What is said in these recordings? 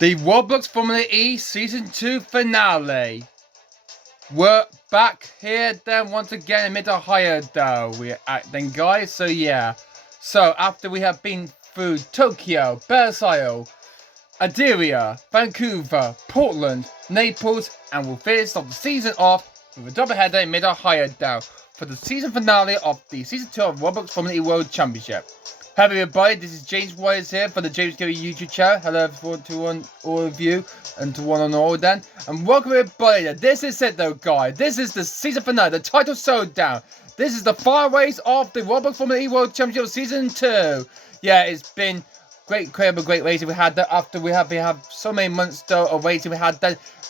The Roblox Formula E Season 2 finale. We're back here then once again in mid-Ohio then guys, so yeah. So after we have been through Tokyo, Versailles, Aderia, Vancouver, Portland, Naples, and we'll finish off the season off with a double header in mid-Ohio for the season finale of the Season 2 of Roblox Formula E World Championship. Hello everybody, this is James Wise here for the James Gary YouTube channel. Hello to all of you and to one and all then. And welcome everybody. This is it though guys. This is the season finale, the title showdown. This is the final race of the Roblox Formula E World Championship Season 2. Yeah, it's been great racing. We had that after we have so many months though of racing.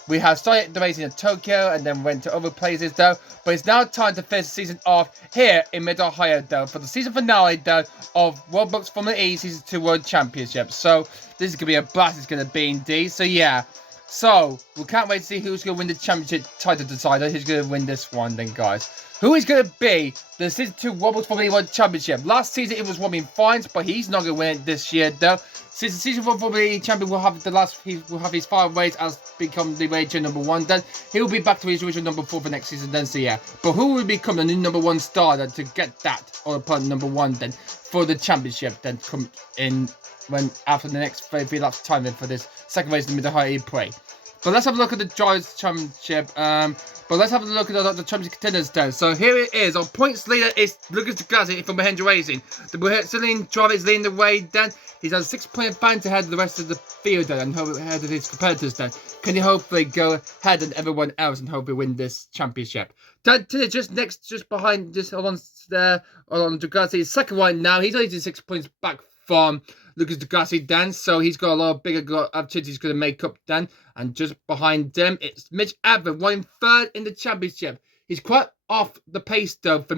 We have started the racing in Tokyo and then went to other places though. But it's now time to finish the season off here in mid-Ohio though for the season finale though of Roblox Formula E Season 2 World Championship. So this is gonna be a blast. It's gonna be indeed. So yeah. So we can't wait to see who's gonna win the championship title decider. Who's gonna win this one then guys? Who is going to be the Season 2 Roblox Formula E World Championship? Last season it was Robin Fines, but he's not going to win it this year though. Since the Season 1 Formula E Champion will have he will have his 5 race as become the racer number 1 then. He will be back to his original number 4 for next season then, so yeah. But who will become the new number 1 star then to get that or opponent number 1 then for the championship then come in when after the next 3 laps time then for this second race in the mid-Ohio E-PRIX. But let's have a look at the Drivers' Championship. But let's have a look at the championship contenders then. So here it is. Our points leader is Lucas Degrassi from Behind Racing. The Brazilian driver is leading the way then. He's had a 6-point advantage ahead of the rest of the field then, and ahead of his competitors then. Can he hopefully go ahead than everyone else and hopefully win this championship? Then just behind, just along there, along Degrassi is second right now. He's only 6 points back from Lucas Degrassi then, so he's got a lot of bigger opportunities he's going to make up then. And just behind them, it's Mitch Evans, running third in the championship. He's quite off the pace though for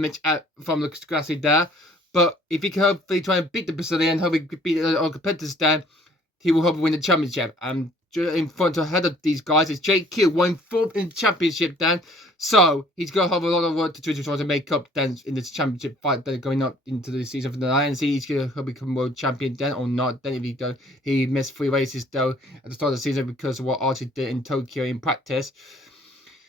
from Lucas Degrassi there. But if he can hopefully try and beat the Brazilian, hopefully beat our competitors then, he will hopefully win the championship. And in front ahead of these guys is JQ, running fourth in the championship then. So he's going to have a lot of work to do to try to make up then in this championship fight then going up into the season for the Lions. He's going to become world champion then or not. Then if he missed 3 races though at the start of the season because of what Archie did in Tokyo in practice.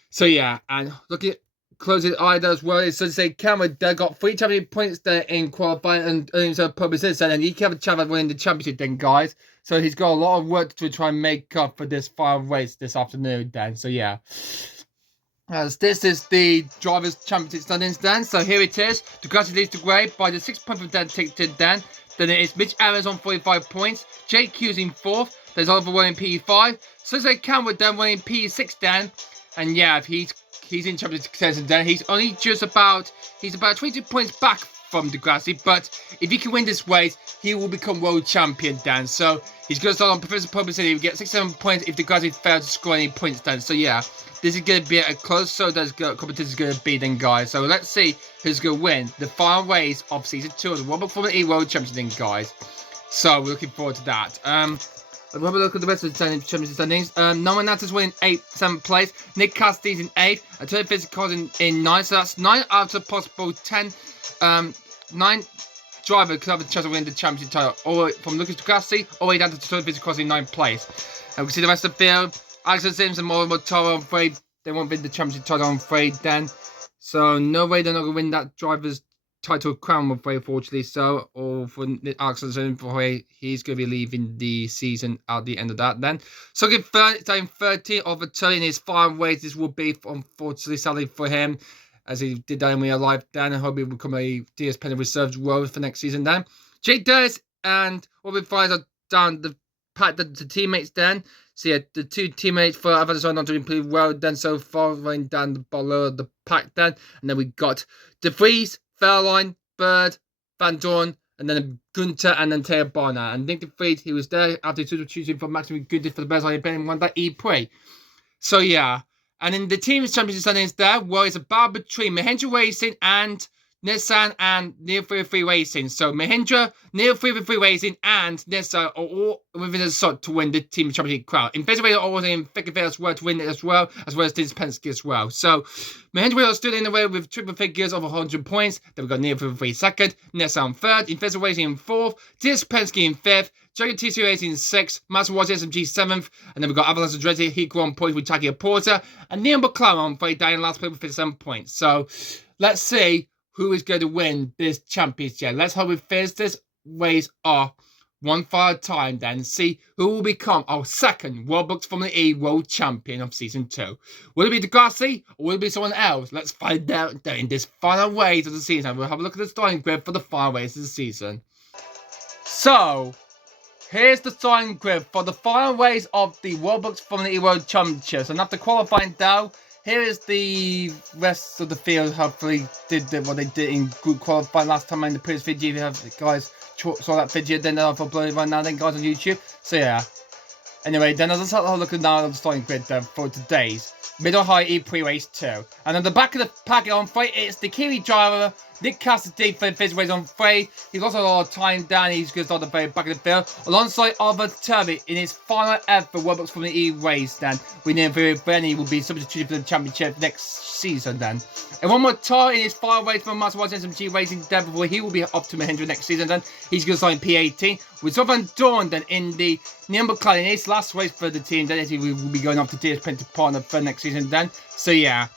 So yeah, and look at closing eye there as well. It's to say Cameron there got 3 championship points there in qualifying and earning himself pole position, and he can have a chance at winning the championship then guys. So he's got a lot of work to try and make up for this final race this afternoon then. So yeah. As this is the Drivers' Championship standings then. So here it is. Degrassi leads the way by the 6 point from Dan ticketed then. Then it is Mitch Evans on 45 points. JQ's in 4th. There's Oliver winning P5. So say Cameron then winning P6 then. And yeah, he's in championship contention then. He's about 22 points back from Degrassi, but if he can win this race, he will become world champion then. So he's going to start on Professor Pole City. He will get 6-7 points if Degrassi fails to score any points then. So yeah, this is going to be a close so that's competition is going to be then guys. So let's see who's going to win the final race of season 2 of the Roblox Formula E World Championship then guys. So we're looking forward to that. Let's have a look at the rest of the championship standings. Norman Natters winning 7th place. Nick Cassidy's in 8th. Antonio Physicals in 9th. So that's 9 out of possible 10. 9 driver could have a chance of winning the championship title. All from Lucas Degrassi all the way down to Antonio Physicals in 9th place. And we can see the rest of the field. Alex Sims and Mauro Motaro, I'm afraid they won't win the championship title, I'm afraid then. So no way they're not going to win that driver's title crown, I'm afraid, fortunately. So, or for Alex Sims, he's going to be leaving the season at the end of that then. So good time 13 of a turn in his final race. This will be, unfortunately, sadly for him, as he did that in real life then. I hope he will become a DS Penny Reserves role for next season then. Jake Davis and Robin Fires are down the pack the teammates then. So yeah, the two teammates for others are not doing pretty well then so far, running down the below the pack then. And then we got De Vries, Fairline, Bird, Van Dorn, and then Gunter, and then Taya Barner. And Nick De Vries, he was there after choosing for maximum Gunter for the best line and won that E-PRIX. So yeah. And in the team's championship standings there was a battle between Mahindra Racing and Nissan and Neo 303 Racing. So Mahindra, Neo 303 Racing, and Nissan are all within a shot to win the team championship crown. In February, are also in thick of it as well to win it as well as Dennis Penske as well. So Mahindra are still in the way with triple figures of 100 points. Then we've got Neo 303 second, Nissan third, in Festival Racing in fourth, Dennis Penske in fifth, Dragon T2 Racing in 6th, Master Watch SMG 7th, and then we've got Avalanche Andretti, Heat on points with Taki Porter, and Neil McLaren on 3rd down in last place with 57 points. So let's see who is going to win this championship. Let's hope it finishes this race off one final time then, see who will become our second Roblox Formula E World Champion of Season 2. Will it be Degrassi or will it be someone else? Let's find out in this final race of the season. We'll have a look at the starting grid for the final race of the season. So here's the starting grid for the final race of the Roblox Formula E World Championships. And after qualifying down, here is the rest of the field. Hopefully did what they did in group qualifying last time in the previous video. If you have guys saw that video, then I'll upload it right now then guys on YouTube. So yeah. Anyway, then let's have a look at now at the starting grid then for today's Middle High E-PRIX Race 2. And on the back of the packet on 3, it's the Kiwi driver, Nick Cassidy for the fifth race on 3. He's also a lot of time down. He's going to start the very back of the field. Alongside Oliver Turvey in his final ever Roblox Formula E race then. We know Benny will be substituted for the championship next season then. And one more time in his final race for Master Watch SMG Racing then before he will be up to Mahindra next season then. He's going to sign P18. With Van Dorn then in the Neil McLaren in his last race for the team. Then he will be going off to DS Penn to partner for next season then. So yeah.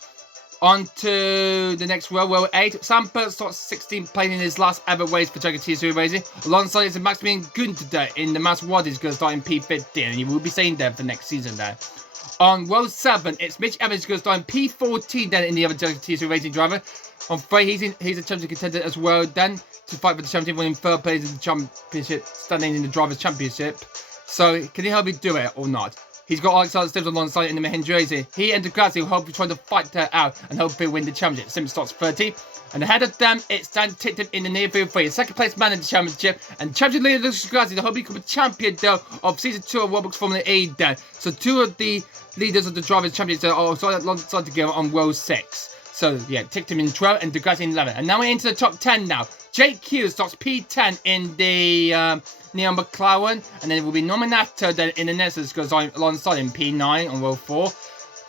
On to the next row 8. Sam Burt starts 16th playing in his last ever race for Dragon T2 Racing. Alongside is Maximilian Gunter in the Mass Wad is going to start in P15 and he will be staying there for next season there. On row 7, it's Mitch Evans going to start in P14 then in the other Dragon T2 Racing driver. On 3, he's a championship contender as well then to fight for the championship, winning 3rd place in the championship, standing in the Drivers' Championship. So can he help me do it or not? He's got Alexander Stibbs alongside in the Mahindra Racing. He and Degrassi will hopefully try to fight that out and hopefully win the championship. Sim starts 30. And ahead of them, it's Dan Tipton in the near field 3. Second place man in the championship. And champion leader Lucas Degrassi to hopefully become a champion though of Season 2 of Roblox Formula E then. So 2 of the leaders of the Drivers' Championship are alongside together on row 6. So yeah, Tipton in 12 and Degrassi in 11. And now we're into the top 10 now. Jake Hughes starts P10 in the Neon McLaren, and then it will be Nominato then in the Nessus goes on alongside in P9 on row 4.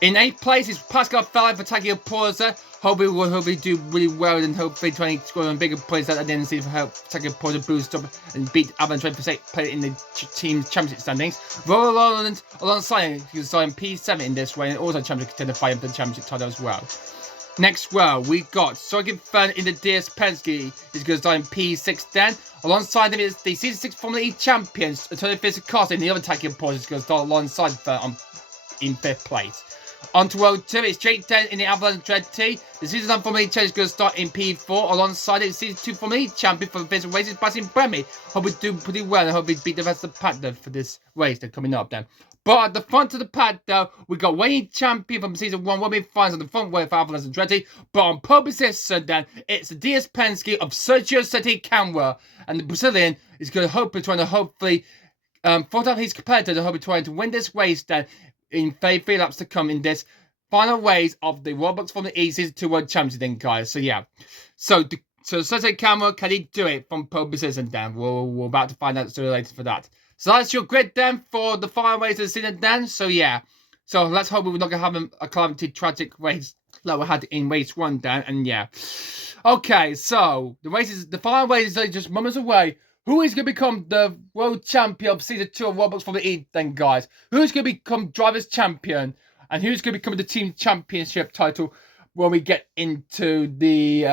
In 8th place is Pascal Fallon for Taki Porter. Hopefully do really well and hopefully trying to score on bigger points at the end of the season for help Taki Porter boost up and beat Avalanche for play in the team championship standings. Royal Ireland alongside he was in P7 in this way and also championship contender fight for the championship title as well. Next row, we got Sorkin Fern in the DS Penske. He's going to start in P6 then. Alongside him is the Season 6 Formula E champions, Antonio Fischer-Costa in the other Taki Porter is going to start alongside Fern in 5th place. On to row 2, it's Jake Den in the Avalanche Dread T. The Season 1 Formula E champion is going to start in P4. Alongside it, the Season 2 Formula E champion for the Physical Races, Bastian Bremy. Hope we do pretty well and hope we beat the rest of the pack for this race that's coming up then. But at the front of the pad, though, we got winning champion from Season 1, Robin Fines on the front way for Avalanche and Andretti. But on pole position, then, it's the DS Penske of Sergio Seti Camera. And the Brazilian is going to hopefully fought out his competitor to hopefully trying to win this race, then, in 3 laps to come in this final race of the Roblox Formula E Season 2 World Championship, then, guys. So, yeah. So Seti Camera, can he do it from pole position, then? We're about to find out sooner or later for that. So that's your grid then for the final race of the season then. So yeah. So let's hope we're not going to have a calamity tragic race like we had in race 1 then. And yeah. Okay, so the final race is just moments away. Who is going to become the world champion of season 2 of Roblox Formula E then, guys? Who's going to become driver's champion? And who's going to become the team championship title when we get into the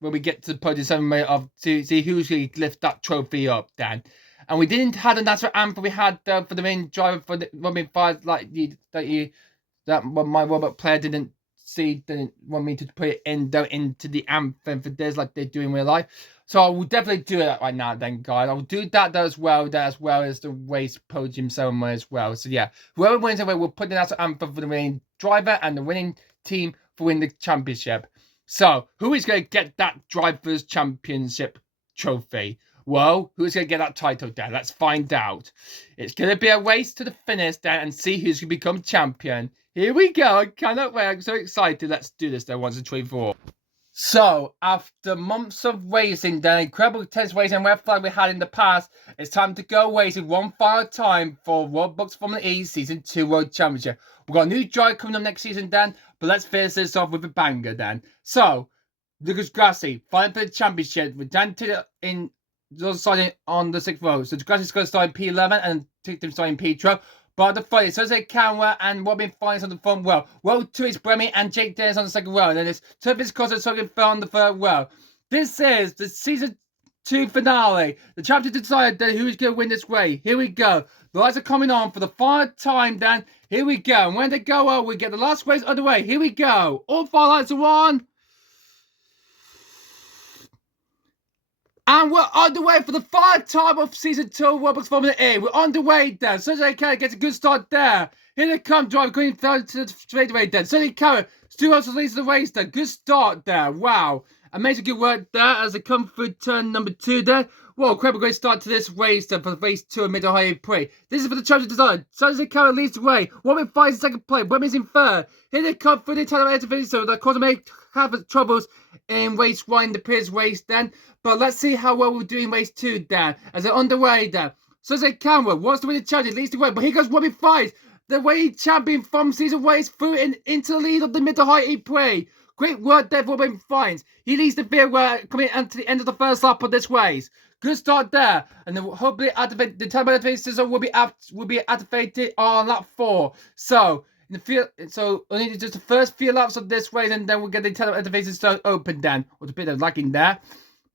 when we get to the podium 7 of to see who's going to lift that trophy up then. And we didn't have the national anthem we had for the main driver for the Robin 5 like that my Robot player didn't Grassi didn't want me to put it into the anthem for this like they're doing in real life. So I will definitely do it right now then, guys. I'll do that as well as the race podium ceremony as well. So yeah, whoever wins away, we'll put the national anthem for the winning driver and the winning team for winning the championship. So who is going to get that drivers' championship trophy? Well, who's going to get that title, Dan? Let's find out. It's going to be a race to the finish, Dan, and see who's going to become champion. Here we go. I cannot wait. I'm so excited. Let's do this, then. 1, 2, 3, 4. So, after months of racing, then incredible tense racing and red flag we had in the past, it's time to go racing one final time for Roblox Formula E Season 2 World Championship. We've got a new drive coming up next season, Dan, but let's finish this off with a banger, Dan. So, Lucas Grassi, fighting for the championship, with Dan Titter starting on the 6th row. So, Grassi's going to start in P11 and Titter starting in P12. But the fight is Jose Canwa and Robin Fines on the front row. Row 2 is Bremy and Jake Dennis on the 2nd row. And then it's Turpis Costa and Phil on the 3rd row. This is the Season 2 finale. The champion decided that who's going to win this way. Here we go. The lights are coming on for the 3rd time, Dan. Here we go. And when they go on, we get the last race underway. Here we go. All 5 lights are on. And we're on the way for the 3rd time of Season 2 of Roblox Formula E. We're on the way there. Sunday Carrot gets a good start there. Here they come, drive going down to the straightaway there. Sunday Carrot, Stu also leads the race there. Good start there. Wow. Amazing good work there as they come through turn number 2 there. Whoa, incredible great start to this race there for race 2 of Middle High E-PRIX. This is for the championship design. Sunday Carrot leads the way. Robin finds in 2nd place. Women's in 3rd. Here they come through the entire finish, so the quarter may have troubles in race 1 in the Pierce race then. But let's see how well we're doing race 2, Dan, as they're underway, Dan. Sunday Camera wants to win the challenge, leads the way, but here goes Robin Fies, the weight champion from season race through and into the lead of the Middle High E-PRIX. Great work there for Robin Fies. He leads the field coming into the end of the 1st lap of this race. Good start there, and then hopefully the time activated will be activated on lap 4. So in the field, so only just the first few laps of this race, and then we'll get the activated zone open. Then with a bit of lagging there.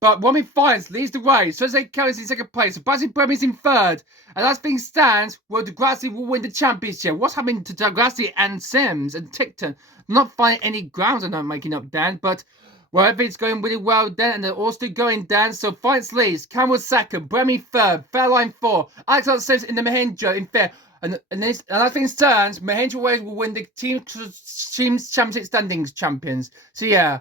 But Robin Fies leads the way. Jose Carrot's in 2nd place. Sebastian Bremy's in 3rd. And as things stand, well, Degrassi will win the championship. What's happening to Degrassi and Sims and Ticton? Not finding any grounds I'm not making up, Dan. But well, everything's going really well, Dan. And they're all still going, Dan. So Fights leads. Cameron 2nd. Bremy 3rd. Fairline 4. Alexander Sims in the Mahindra in 5th. And as things stand, Mahindra Waves will win the team's championship standings champions. So yeah.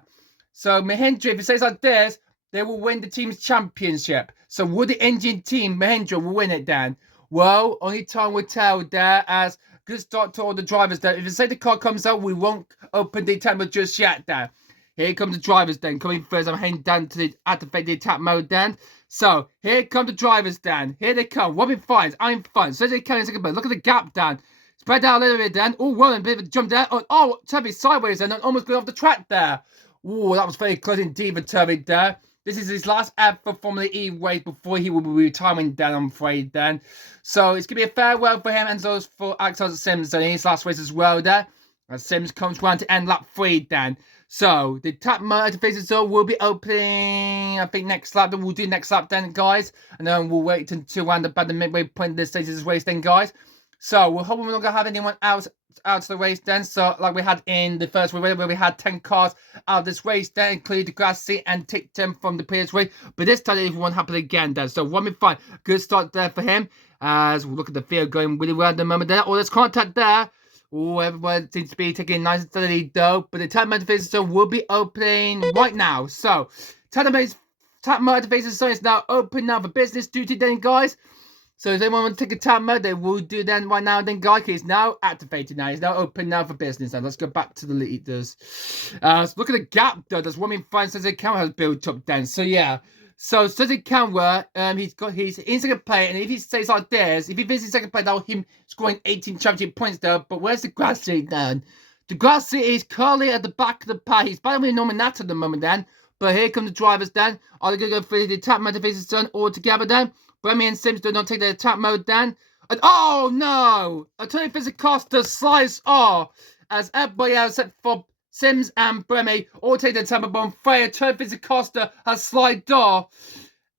So Mahindra, if it stays like this, they will win the team's championship. So would the engine team, Mahindra, will win it, Dan? Well, only time will tell there, as good start to all the drivers there. If the safety car comes out, we won't open the attack mode just yet, Dan. Here come the drivers, Dan. Coming first, I'm heading down to activate the attack mode, Dan. So, here come the drivers, Dan. Here they come. Robin Fies, I'm fine. So they can in 2nd place. Look at the gap, Dan. Spread out a little bit, Dan. Oh, well, a bit of a jump there. Oh, Turby sideways, and almost going off the track there. Oh, that was very close indeed for Turby there. This is his last ever Formula E race before he will be retiring, Dan, I'm afraid, Dan. So it's going to be a farewell for him and so for Alexander Sims in his last race as well, there. As Sims comes round to end lap 3, Dan. So the tap motivation zone will be opening, I think, next lap. We'll do next lap then, guys. And then we'll wait until around about the midway point of this stage of this race then, guys. So we're hoping we're not going to have anyone out of the race then. So like we had in the first race where we had 10 cars out of this race then, including Degrassi and Ticton from the previous race. But this time it won't happen again then. So 1-5. Good start there for him. As we look at the field going really well at the moment there. Oh, there's contact there. Oh, everyone seems to be taking a nice steady though. But the tap motivation zone will be opening right now. So tap motivation zone is now open now for business duty then, guys. So if anyone wants to take a tap mode, they will do then right now. Then Geico is now activated now. He's now open now for business. Now let's go back to the leaders. So look at the gap though. There's one in front. Says the camera has built up then. So yeah. So says the camera, he's in 2nd place, and if he stays like this, if he finishes 2nd place, that'll him scoring 18 championship points there. But where's the Degrassi then? Degrassi is currently at the back of the pack. He's by the way Nominata at the moment then. But here come the drivers then. Are they going to go for the tap motivation zone all together then? Bremy and Sims do not take their attack mode then. And oh no! Antonio Fizzicosta slides off as everybody else except for Sims and Bremy all take their attack mode. But I'm afraid Antonio Fizzicosta has slid off.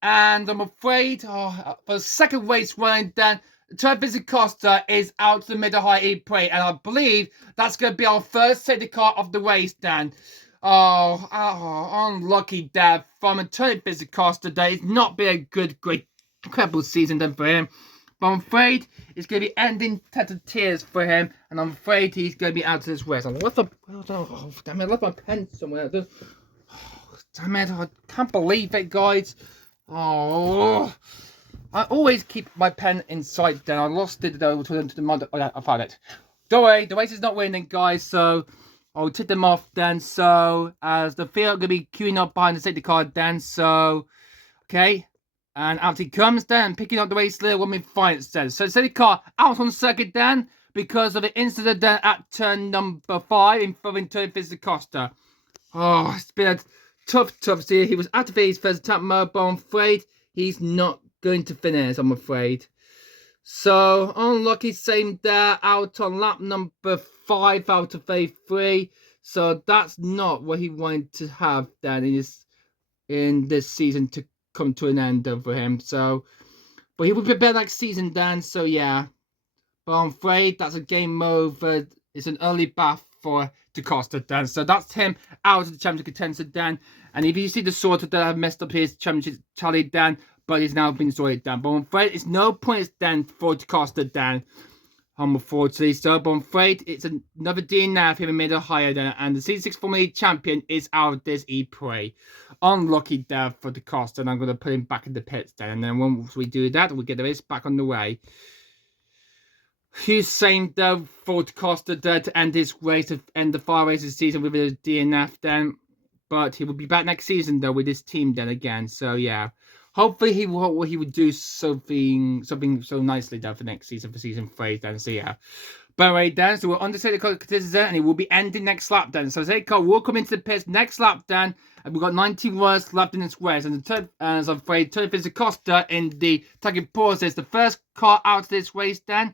And I'm afraid for the 2nd race running then, Turf Costa is out to the middle high E-PRIX, and I believe that's going to be our first safety car of the race, Dan. Oh, unlucky there from a Turf Costa. That it's not been a great, incredible season then for him. But I'm afraid it's going to be ending to tears for him, and I'm afraid he's going to be out of this race. Oh, damn it, I left my pen somewhere. Damn it, I can't believe it, guys. Oh, I always keep my pen inside down. I lost it though to the mud. Oh, yeah, I found it. Don't worry, the race is not winning, guys, so I'll take them off then. So, as the field going to be queuing up behind the safety car then, so, okay. And out he comes then, picking up the race leader when we find it then. So, safety car out on circuit then, because of the incident then at turn number 5 involving Turf Costa. Oh, it's been a tough see. He was activated his first attack mode, but I'm afraid he's not going to finish, I'm afraid. So, unlucky same there, out on lap number 5 out of A3. So, that's not what he wanted to have then in this season to come to an end for him. So, but he will be better next season, Dan. So, yeah. But I'm afraid that's a game over. It's an early bath for Costa, Dan. So that's him out of the championship contender, Dan. And if you see the sort that I've messed up his championship tally, Dan, but he's now been sorted, Dan. But I'm afraid it's no points, Dan, for Costa, Dan. I'm unfortunately so, but I'm afraid it's another DNF him made a higher than, and the Season 6 Formula E champion is out of this E-PRIX. Unlucky there for Costa, and I'm going to put him back in the pits, Dan. And then once we do that, we'll get the race back on the way. He's saying though for Costa there to end his race, to end the 5 races season with a DNF then. But he will be back next season though with his team then again. So yeah. Hopefully he would do something so nicely there for next season, for season 3 then. So yeah. But anyway then, so we're on the safety car contestant and it will be ending next lap then. So safety car will come into the pits next lap then. And we've got 19 runs left in this race. And as I'm afraid, Turf Costa in the tagging pause is the first car out of this race then.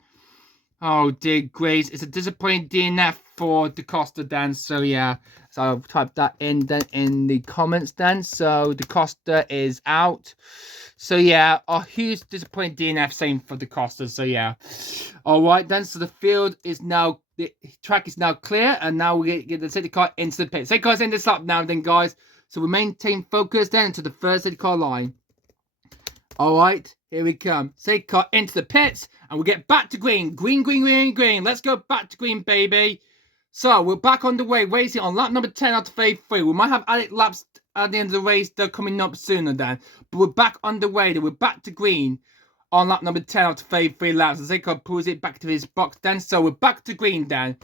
Oh dear Grace, it's a disappointing DNF for Costa then, so yeah. So I'll type that in then in the comments then. So Costa is out. So yeah, a huge disappointing DNF, same for Costa, so yeah. Alright then, so the field is now, the track is now clear, and now we get the safety car into the pit. Safety car's in this lap now then, guys. So we maintain focus then to the first safety car line. Alright, here we come. Safety car into the pits, and we'll get back to green. Green. Let's go back to green, baby. So, we're back on the way, racing on lap number 10 out of phase 3. We might have added laps at the end of the race. They're coming up sooner then. But we're back on the way. We're back to green on lap number 10 out of phase 3 laps. The safety car pulls it back to his box then. So, we're back to green then.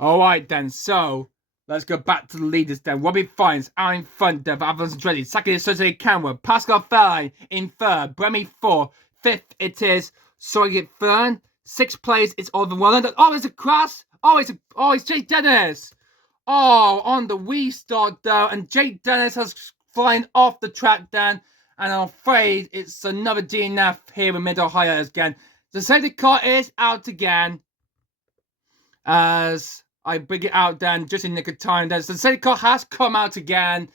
Alright then, so let's go back to the leaders then. Robbie Fines out in front there for Avalanche Andretti. Second is Sergio Canwa. Pascal Fairline in third. Bremy 4. Fifth it is Sorry Fern. 6th place it's Oliver Welland. Oh, it's a crash. It's Jake Dennis. Oh, on the restart though. And Jake Dennis has flying off the track then. And I'm afraid it's another DNF here in Mid-Ohio again. The safety car is out again. As I bring it out then, just in the nick of time then. So the safety car has come out again.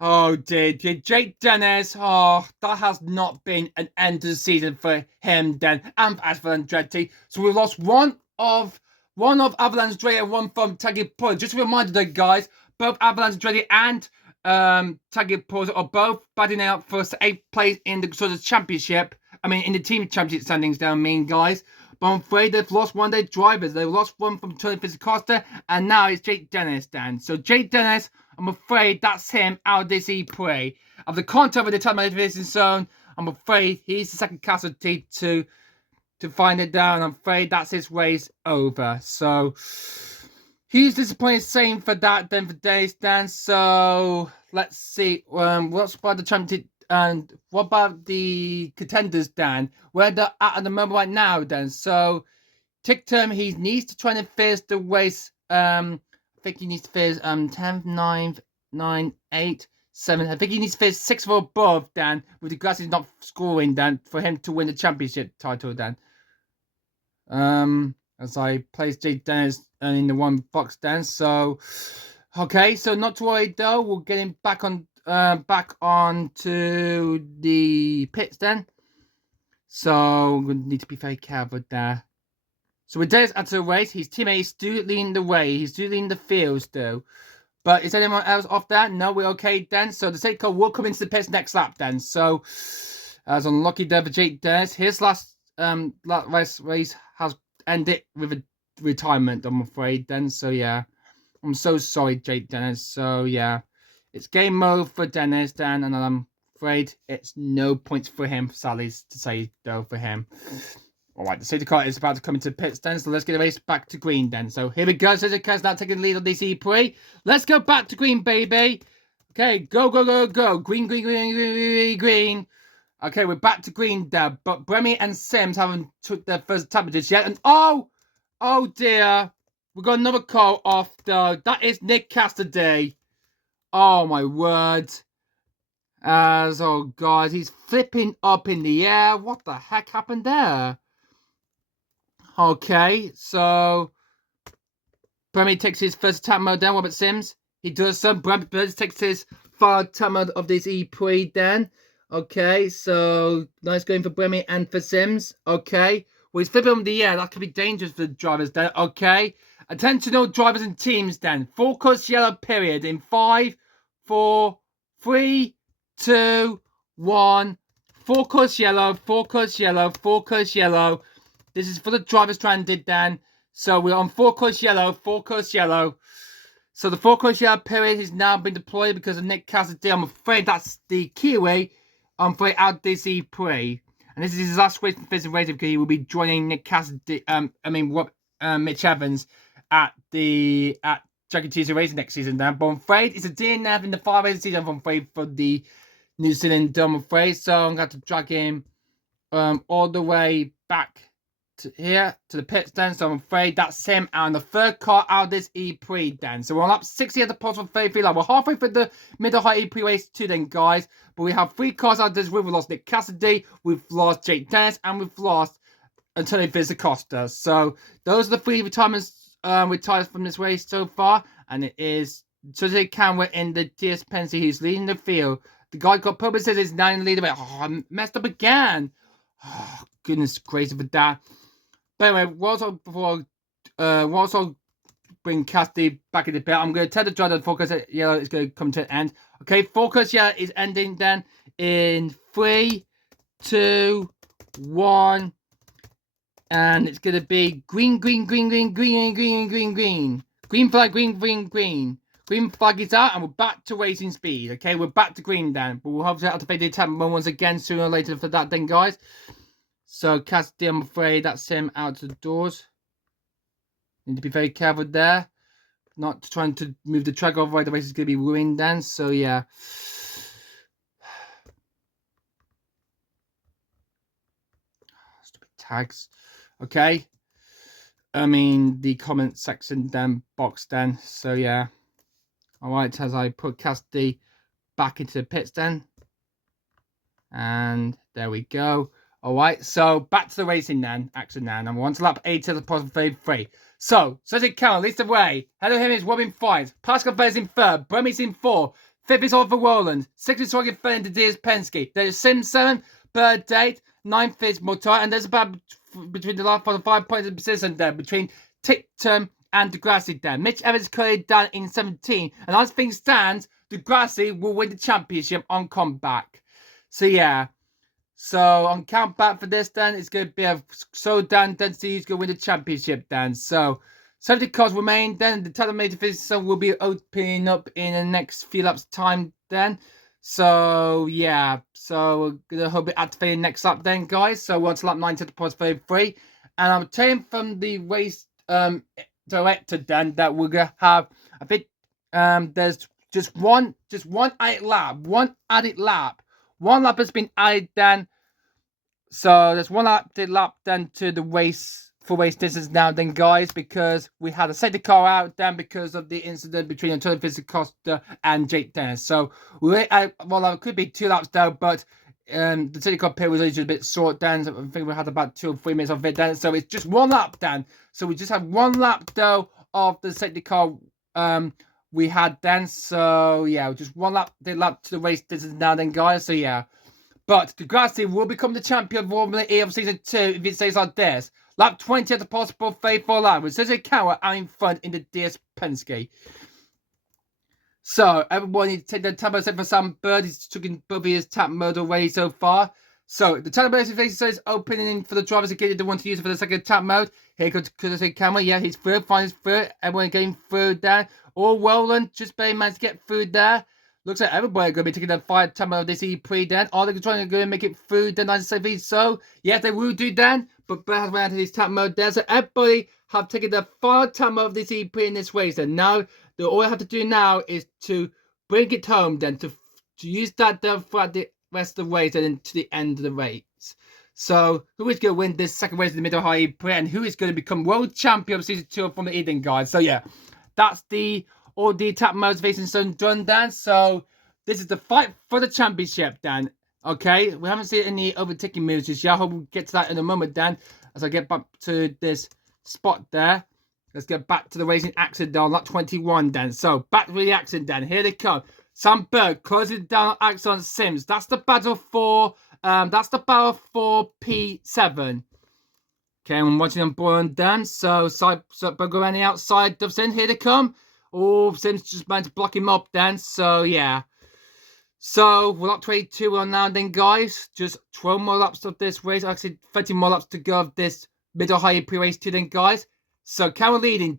Oh dear, Jake Dennis. Oh, that has not been an end to the season for him then. And for Avalanche Andretti. So we lost one of Avalanche Andretti and one from Taggy Pullen. Just a reminder though, guys, both Avalanche Andretti and Taggy Pullen are both batting out for 8th place in the sort of championship. I mean, in the team championship standings down, guys. But I'm afraid they've lost one of their drivers. They've lost one from Tony Costa, and now it's Jake Dennis, Dan. So Jake Dennis, I'm afraid that's him out of this E-PRIX. Of the contact with the time motivation zone, I'm afraid he's the second casualty to find it down. I'm afraid that's his race over. So he's disappointed. Same for that then for Dennis, Dan. So let's see. What's about the championship? And what about the contenders, Dan? Where they're at the moment right now, Dan. So, tick term, he needs to try and finish the race. I think he needs to finish 10th, 9th, 9th, 8th, 7th. I think he needs to finish 6th or above, Dan, with the grass is not scoring, Dan, for him to win the championship title, Dan. As I place Jake Dennis in the one box, Dan. So, okay, so not to worry though. We'll get him back on to the pits then. So we need to be very careful there. So with Dennis out of the race, his teammate is still leading the way. He's still leading the field still. But is anyone else off that? No, we're okay then. So the safety car will come into the pits next lap then. So as unlucky there for Jake Dennis. His last race has ended with a retirement, I'm afraid then. So yeah. I'm so sorry, Jake Dennis. So yeah. It's game mode for Dennis then, and I'm afraid it's no points for him, sadly to say though for him. Alright, the safety car is about to come into pits then, so let's get the race back to green then. So here we go, safety car's now taking the lead on this E-PRIX. Let's go back to green, baby. Okay, go, go, go, go. Green, green, green, green, green, green. Okay, we're back to green there, but Bremy and Sims haven't took their first temperatures yet. And oh dear, we got another call off though. That is Nick Cassidy. Oh my word. Oh god, he's flipping up in the air. What the heck happened there? Okay, so Bremy takes his first attack mode down. What about Sims? He does some. Bremy takes his third attack mode of this E-PRIX then. Okay, so nice going for Bremy and for Sims. Okay, well he's flipping up in the air. That could be dangerous for the drivers then. Okay, attention all drivers and teams then. Focus yellow period in 5, 4, 3, 2, 1. Focus yellow, focus yellow, focus yellow. This is for the driver stranded then. So we're on focus yellow, focus yellow. So the focus yellow period has now been deployed because of Nick Cassidy. I'm afraid that's the Kiwi. I'm afraid out this E-PRIX. And this is his last race for Physical Racing because he will be joining Nick Cassidy, Mitch Evans at Dragon Teaser Racing next season then. But I'm afraid it's a DNF in the 5 race season, I'm afraid, for the New Zealand, I'm afraid. So I'm going to drag him all the way back to here to the pits then. So I'm afraid that's him and the third car out of this E-PRIX then. So we're on lap 60 at the possible 33 lap. We're halfway through the middle high E-PRIX race 2 then, guys. But we have 3 cars out of this. We've lost Nick Cassidy, we've lost Jake Dennis, and we've lost Antonio Costa. So those are the 3 retirements retired from this race so far. And it is Jose Canwa in the DS Pensy who's leading the field. The guy got purposes is now in the lead. Oh, I messed up again. Oh, goodness gracious for that. But anyway, whilst I'll bring Cassidy back in the pit, I'm going to tell the driver that focus yellow is going to come to an end. Okay, focus yellow is ending then in 3, 2, 1. And it's going to be green, green, green, green, green, green, green, green. Green flag, green, green, green. Green flag is out and we're back to racing speed. Okay, we're back to green then. But we'll have to fade the attack mode once again sooner or later for that then, guys. So Cassidy, I'm afraid that's him out the doors. Need to be very careful there. Not trying to move the track, otherwise the race is going to be ruined then. So yeah. Stupid tags. Okay. I mean the comment section then box then. So yeah. Alright, as I put Cassidy back into the pits then. And there we go. Alright, so back to the racing then, action then. And we're on to lap 8 to the positive 33. So, Cedric Carroll leads the way. Ahead of him is Robin 5. Pascal Fez in 3rd. Bremy's in 4. 5th is Oliver Rowland. 6th is Roger Fenn to Diaz Penske. There is Sim 7. Bird Date. 9th is Motor. And there's about between the last 5 points of position there between Tictum and Degrassi there. Mitch Evans currently down in 17. And as things stand, Degrassi will win the championship on comeback. So yeah. So on count back for this then, it's going to be a Showdown density who's going to win the championship then. So 70 cars remain then. The telemeter system will be opening up in the next few laps time then. So yeah, so we're going to hope it activated next lap then, guys. So we're on to lap 9 to the post 33. And I'm telling from the race director then that we're going to have, I think there's just one added lap. One lap has been added then. So there's one lap then to the race for race distance now then, guys, because we had a safety car out then because of the incident between Antonio Costa and Jake Dennis. So it could be 2 laps though, but the safety car period was only just a bit short then. So I think we had about 2 or 3 minutes of it then. So it's just 1 lap then. So we just had 1 lap though of the safety car we had then. So yeah, just 1 lap to the race distance now then, guys. So yeah. But Degrassi will become the champion of Formula E of Season 2 if it stays like this. Lap 20 at the possible faithful lap with Suzuki Kawa out in front in the DS Penske. So, everyone needs to take the tap mode for Sam Bird. He's taking both of his tap mode away so far. So, the tap mode is opening for the drivers again. They want to use it for the second tap mode. Here comes Suzuki Kawa. Yeah, he's through. Finds through. Everyone getting through there. All Roland just barely managed to get through there. Looks like everybody going to be taking the fire tap mode of this E-PRIX then. Are they trying to go and make it through the 97? So, yes, they will do then. But Brad has went out to his tap mode there. So, everybody have taken the fire tap mode of this E-PRIX in this race. And now, all I have to do now is to bring it home then. To use that then throughout the rest of the race and then to the end of the race. So, who is going to win this second race in the middle high E-PRIX? And who is going to become world champion of Season 2 from the Eden, guys? So, yeah, that's all the tap modes facing some done, Dan. So this is the fight for the championship, Dan. Okay, we haven't seen any overtaking moves just yet. I hope we'll get to that in a moment, Dan. As I get back to this spot there. Let's get back to the racing accident on lap 21, Dan. So back to the accident, Dan. Here they come. Sam Bird closing down Axon Sims. That's the battle for P7. Okay, I'm watching them boil and Dan. So go around the outside of Sims. Here they come. Oh, Sims just managed to block him up then. So, yeah. So, we're up 22 on now then, guys. Just 12 more laps of this race. Actually, 30 more laps to go of this middle high pre-race 2 then, guys. So, Cameron leading.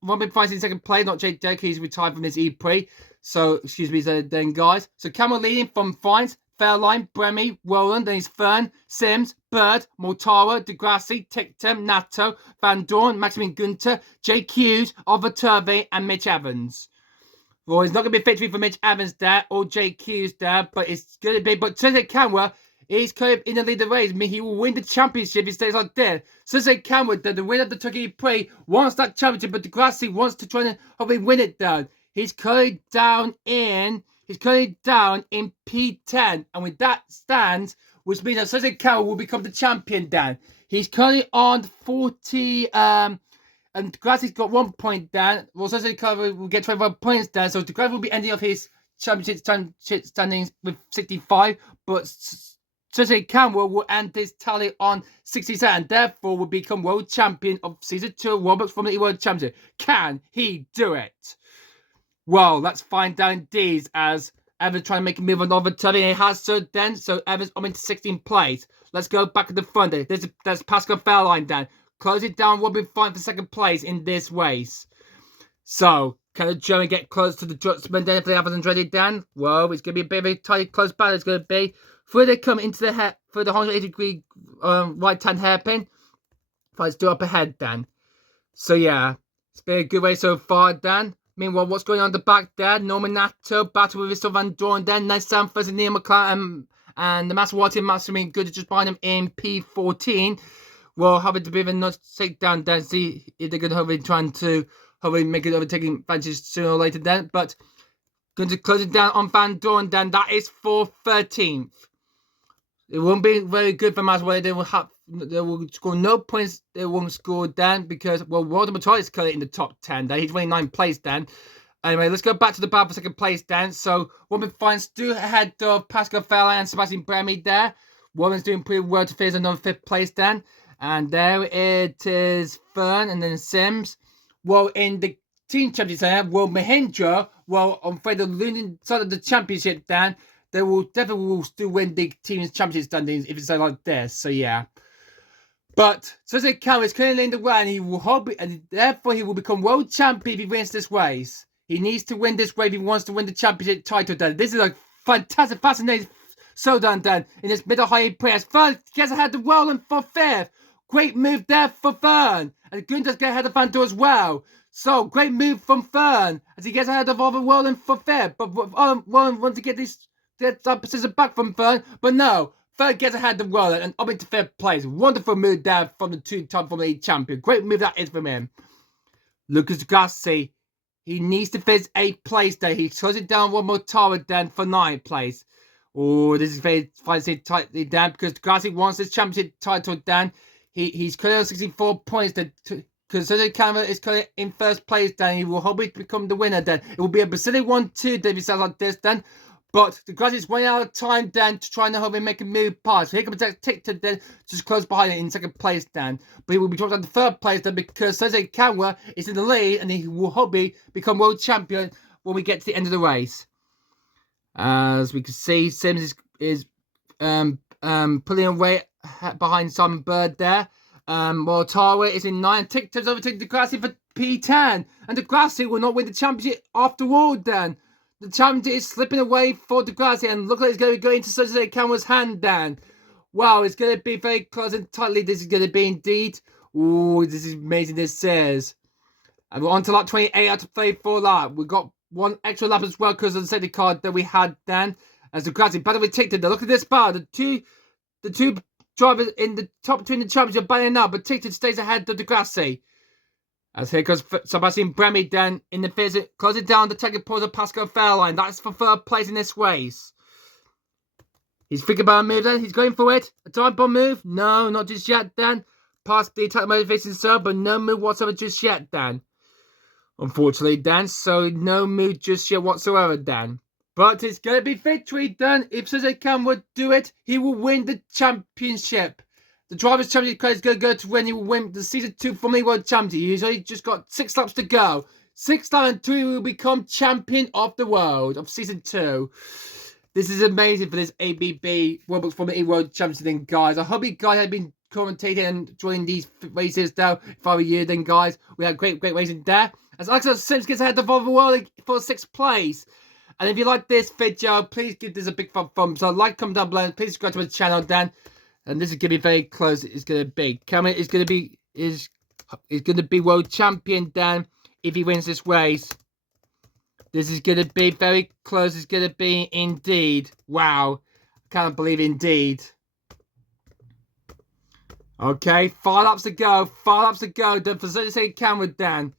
Robin Price in second place. Not Jake Deck. He's retired from this E-PRIX. So, excuse me then, guys. So, Cameron leading from Fines, Fairline, Bremy, Roland, then he's Fern, Sims, Bird, Mortara, Degrassi, Tictum, Nato, Van Dorn, Maximin Gunter, Jake Hughes, Oliver Turvey, and Mitch Evans. Well, it's not going to be a victory for Mitch Evans there, or Jake Hughes there, but it's going to be. But Suzuki Kawa is kind of in the lead of the race. I mean, he will win the championship if he stays like this. Suzuki Kawa, the winner of the Turkey Prix, wants that championship, but Degrassi wants to try and hopefully win it down. He's currently down in P10, and with that stands, which means that Suzuki Kawa will become the champion then. He's currently on 40, and Degrassi's got 1 point down. Well, Suzuki Kawa will get 25 points down, so Degrassi will be ending off his championship standings with 65, but Suzuki Kawa will end this tally on 67, and therefore will become world champion of Season 2 of Roblox Formula E World Championship. Can he do it? Well, let's find out indeed as Evans trying to make a move on over Tubby. He has so then. So Evans up into 16th place. Let's go back to the front. There's Pascal Fairline down. Close it down. Robin fighting for second place in this race. So, can the German get close to the Dutchman then if they haven't ready down? Well, it's going to be a bit of a tight, close battle. It's going to be. Through they come into the through the 180-degree right-hand hairpin. Fights still up ahead, Dan. So, yeah. It's been a good race so far, Dan. Meanwhile, what's going on at the back there? Norman Nato battle with Mr. Van Dorn. Then nice Sam first and Neil McLaren and the Maserati Mastermind good just behind him in P14. Well, having to be a nice takedown then. See if they're going to hopefully trying to hopefully make it overtaking advantage sooner or later then. But going to close it down on Van Dorn then. That is for 13th. It won't be very good for Maserati. They will score no points. They won't score then because, well, Walter Matoi is currently in the top 10 then. He's 29th place then. Anyway, let's go back to the battle for second place then. So, Robin finds still ahead of Pascal Fella and Sebastian Bremy there. Robin's doing pretty well to finish another 5th place then. And there it is Fern and then Sims. Well, in the team championship, well, Mahindra, well, on the losing side of the championship then, they will definitely still win the team's championship standings if it's like this. So, yeah. But Suzuki Kawa is currently in the way, and he will hope, and therefore he will become world champion if he wins this race. He needs to win this race if he wants to win the championship title. Dan, this is a fantastic, fascinating showdown. Dan, in this middle high press, Fern gets ahead of Roland for 5th. Great move there for Fern, and Gunter's get ahead of Van Dorn as well. So great move from Fern as he gets ahead of over Roland for 5th. But Roland wants to get position back from Fern, but no. Third gets ahead of Roland and up into 5th place. Wonderful move there from the 2-time Formula E champion. Great move that is from him. Lucas Gassi, he needs to finish 8th place there. He slows it down one more tower then for 9th place. Oh, this is very tightly down because Gassi wants his championship title down. He's currently on 64 points because Suzuki Kawa is currently in 1st place then. He will hopefully become the winner then. It will be a Brazilian 1-2 then if he sounds like this then. But the grass is running out of time then to try and hope and make a move past. So here comes tíchted then just close behind it in second place then. But he will be dropped down to third place then because Sensei Kanwa is in the lead and he will hopefully become world champion when we get to the end of the race. As we can see, Sims is pulling away behind Simon Bird there. While Tara is in 9. tíchted overtaking Degrassi for P10. And Degrassi will not win the championship after all then. The championship is slipping away for Degrassi, and look like it's going to be going to Sensei Kanwa's hand then. Wow, it's going to be very close and tightly. This is going to be indeed. Ooh, this is amazing, this is. And we're on to lap 28 out of 34 lap. We've got one extra lap as well because of the safety card that we had then. As Degrassi battle with tíchted. Look at this bar. The two drivers in the top two in the championship are battling up, but tíchted stays ahead of Degrassi. As here goes Sebastian Bremy then in the fifth, closing down the second pole of Pascal Fairline. That's for third place in this race. He's thinking about a move then. He's going for it. A time bomb move? No, not just yet then. Past the attack motivation sub, but no move whatsoever just yet then. Unfortunately then, so no move just yet whatsoever then. But it's going to be victory then. If Sensei Kanwa do it, he will win the championship. The Drivers' Championship is going to go to when he will win the Season 2 Formula World Championship. He's only just got 6 laps to go. 6 laps and 2 will become Champion of the World of Season 2. This is amazing for this ABB Roblox Formula E World Championship then, guys. I hope you guys have been commentating and joining these races now. If I were you then, guys, we had great racing there. As Alex Sims gets ahead of the world for 6th place. And if you like this video, please give this a big thumbs up. Like, comment down below, and please subscribe to my channel then. And this is going to be very close. It's going to be. Cameron is going to be world champion then if he wins this race. This is going to be very close. It's going to be indeed. Wow. I can't believe indeed. Okay, 5 laps to go. 5 laps to go. Don't facilitate Cameron then.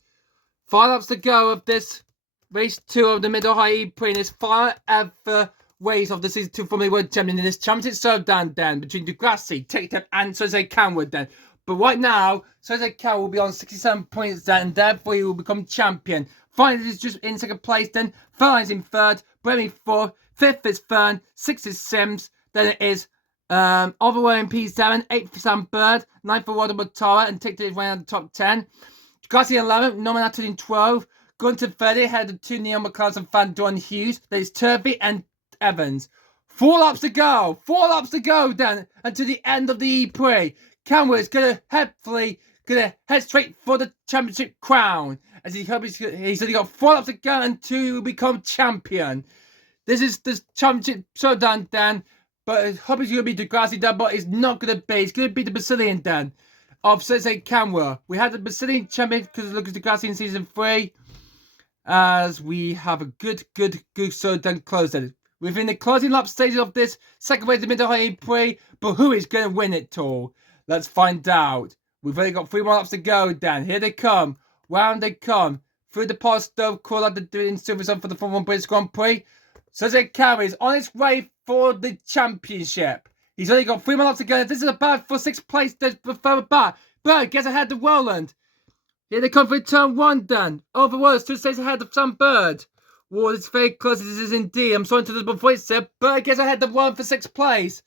5 laps to go of this race 2 of the Middle High E-PRIX. This final ever race of the Season 2 Formula World Champion in this championship showdown then between Degrassi, tíchted and Sensei Kanwa then. But right now, Sensei Kanwa will be on 67 points then, and therefore he will become champion. Finally, is just in second place then. Fern's in third, Bremy 4th, 5th is Fern, 6th is Sims, then it is Overwell in P7, 8th for Sam Bird, 9th for Walter Matara, and tíchted is right out the top 10. Degrassi 11th, nominated in 12th, Gunter 30, ahead of 2 Neon McLaren and Van Dorn Hughes, then it's Turvey and Evans. 4 laps to go. 4 laps to go then until the end of the E-PRIX. Kanwa is gonna head straight for the championship crown. As he's only got 4 laps to go until he will become champion. This is the championship showdown then. But I hope it's gonna be Degrassi then, but it's not gonna be. It's gonna be the Brazilian then of Sensei Kanwa. We had the Brazilian champion because it looks Degrassi in season 3. As we have a good showdown close then. Within the closing lap stages of this second race of the Middle High E-PRIX, but who is going to win it all? Let's find out. We've only got 3 more laps to go, Dan. Here they come. Round they come. Through the past stove, call out the doing Silverstone for the Formula 1 British Grand Prix. Sensei Kanwa is on its way for the championship. He's only got 3 more laps to go. This is a bad for 6th place. There's further back. Bird gets ahead of Roland. Here they come for turn 1, Dan. Overall, 2 stays ahead of Sam Bird. Whoa, it's very close. This is indeed. I'm sorry to the before it said, Bird gets ahead of Roland for 6th place.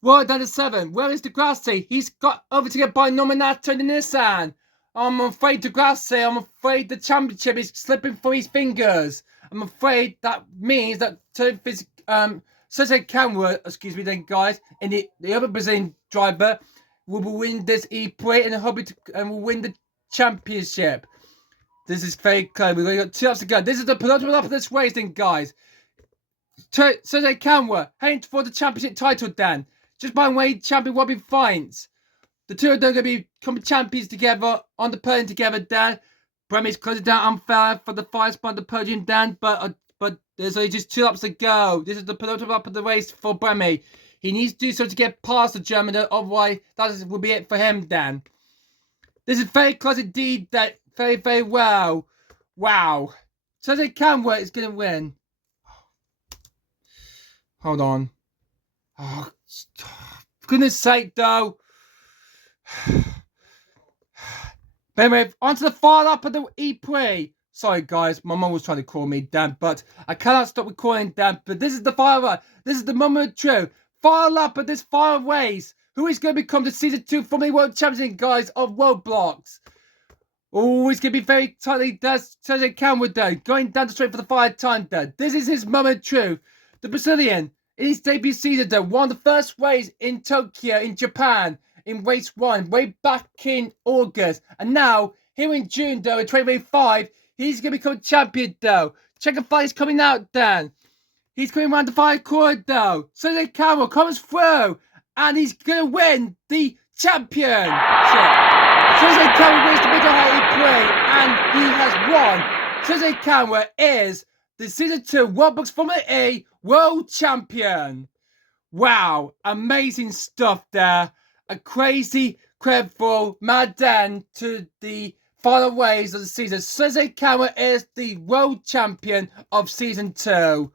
Roland down to 7. Where is Degrassi? He's got over to get by Nominato in the Nissan. I'm afraid Degrassi. I'm afraid the championship is slipping through his fingers. I'm afraid that means that Sensei Kanwa, excuse me then guys, and the other Brazilian driver will win this E-PRIX and will win the championship. This is very close. We've only got 2 laps to go. This is the penultimate lap of this race then, guys. Sensei Kanwa heading for the championship title then. Just by way champion Robin Fiennes. The 2 of them are going to become champions together on the podium together then. Bremy's closing down unfair for the 5th spot on the podium then. But there's only just 2 laps to go. This is the penultimate lap of the race for Bremy. He needs to do so to get past the German. Otherwise, that will be it for him then. This is very close indeed. That very well. Wow. Sensei Kanwa is going to win. Hold on. Oh, for goodness sake, though. Anyway, on to the final lap of the E-PRIX. Sorry guys, my mum was trying to call me Dan, but I cannot stop recording Dan. But this is the final one. This is the moment of truth. Final lap of this final race. Who is going to become the Season 2 Formula World Champion, guys, of Roblox? Oh, it's going to be very tightly. That's Sergio Cameron there, going down the straight for the final time there. This is his moment of truth. The Brazilian, in his debut season there, won the first race in Tokyo, in Japan, in race 1, way back in August. And now, here in June though, in 2025, he's going to become champion though. Check the fight is coming out then. He's coming around the final corner though. Sergio Cameron comes through. And he's going to win the championship. Sergio Cameron wins the middle height E-PRIX, and he has won. Sergio Cameron is the Season 2 Roblox Formula E World Champion. Wow, amazing stuff there. A crazy, incredible mad end to the final race of the season. Sergio Cameron is the World Champion of Season 2.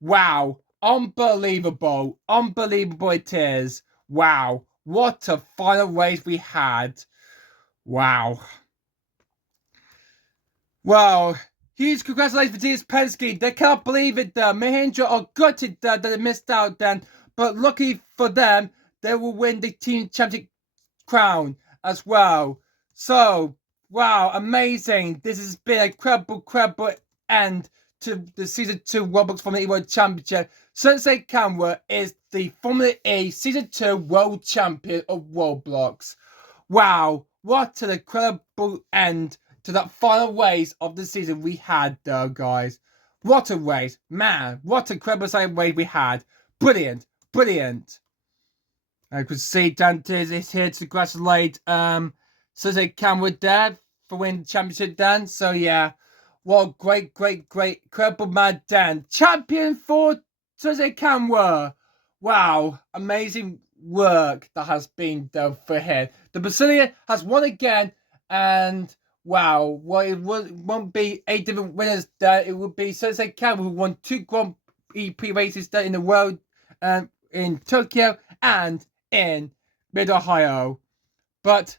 Wow, unbelievable. Unbelievable it is. Wow, what a final race we had. Wow. Well, huge congratulations for DS Penske. They can't believe it though. Mahindra are gutted that they missed out then. But lucky for them, they will win the team championship crown as well. So, wow, amazing. This has been a incredible end to the Season 2 Roblox Formula E World Championship. Sergio Cameron is the Formula E Season 2 World Champion of Roblox. Wow, what an incredible end to that final race of the season we had though, guys. What a race. Man, what an incredible race we had. Brilliant, brilliant. I could see Dante is here to congratulate Sergio Cameron there for winning the championship then. So yeah, what a great, incredible mad Dan. Champion for Sergio Cameron. Wow, amazing work that has been done for him. The Brazilian has won again, and wow, well, it won't be 8 different winners there. It would be Sergio Cameron, who won 2 Grand Prix races there in the world, in Tokyo and in Mid-Ohio. But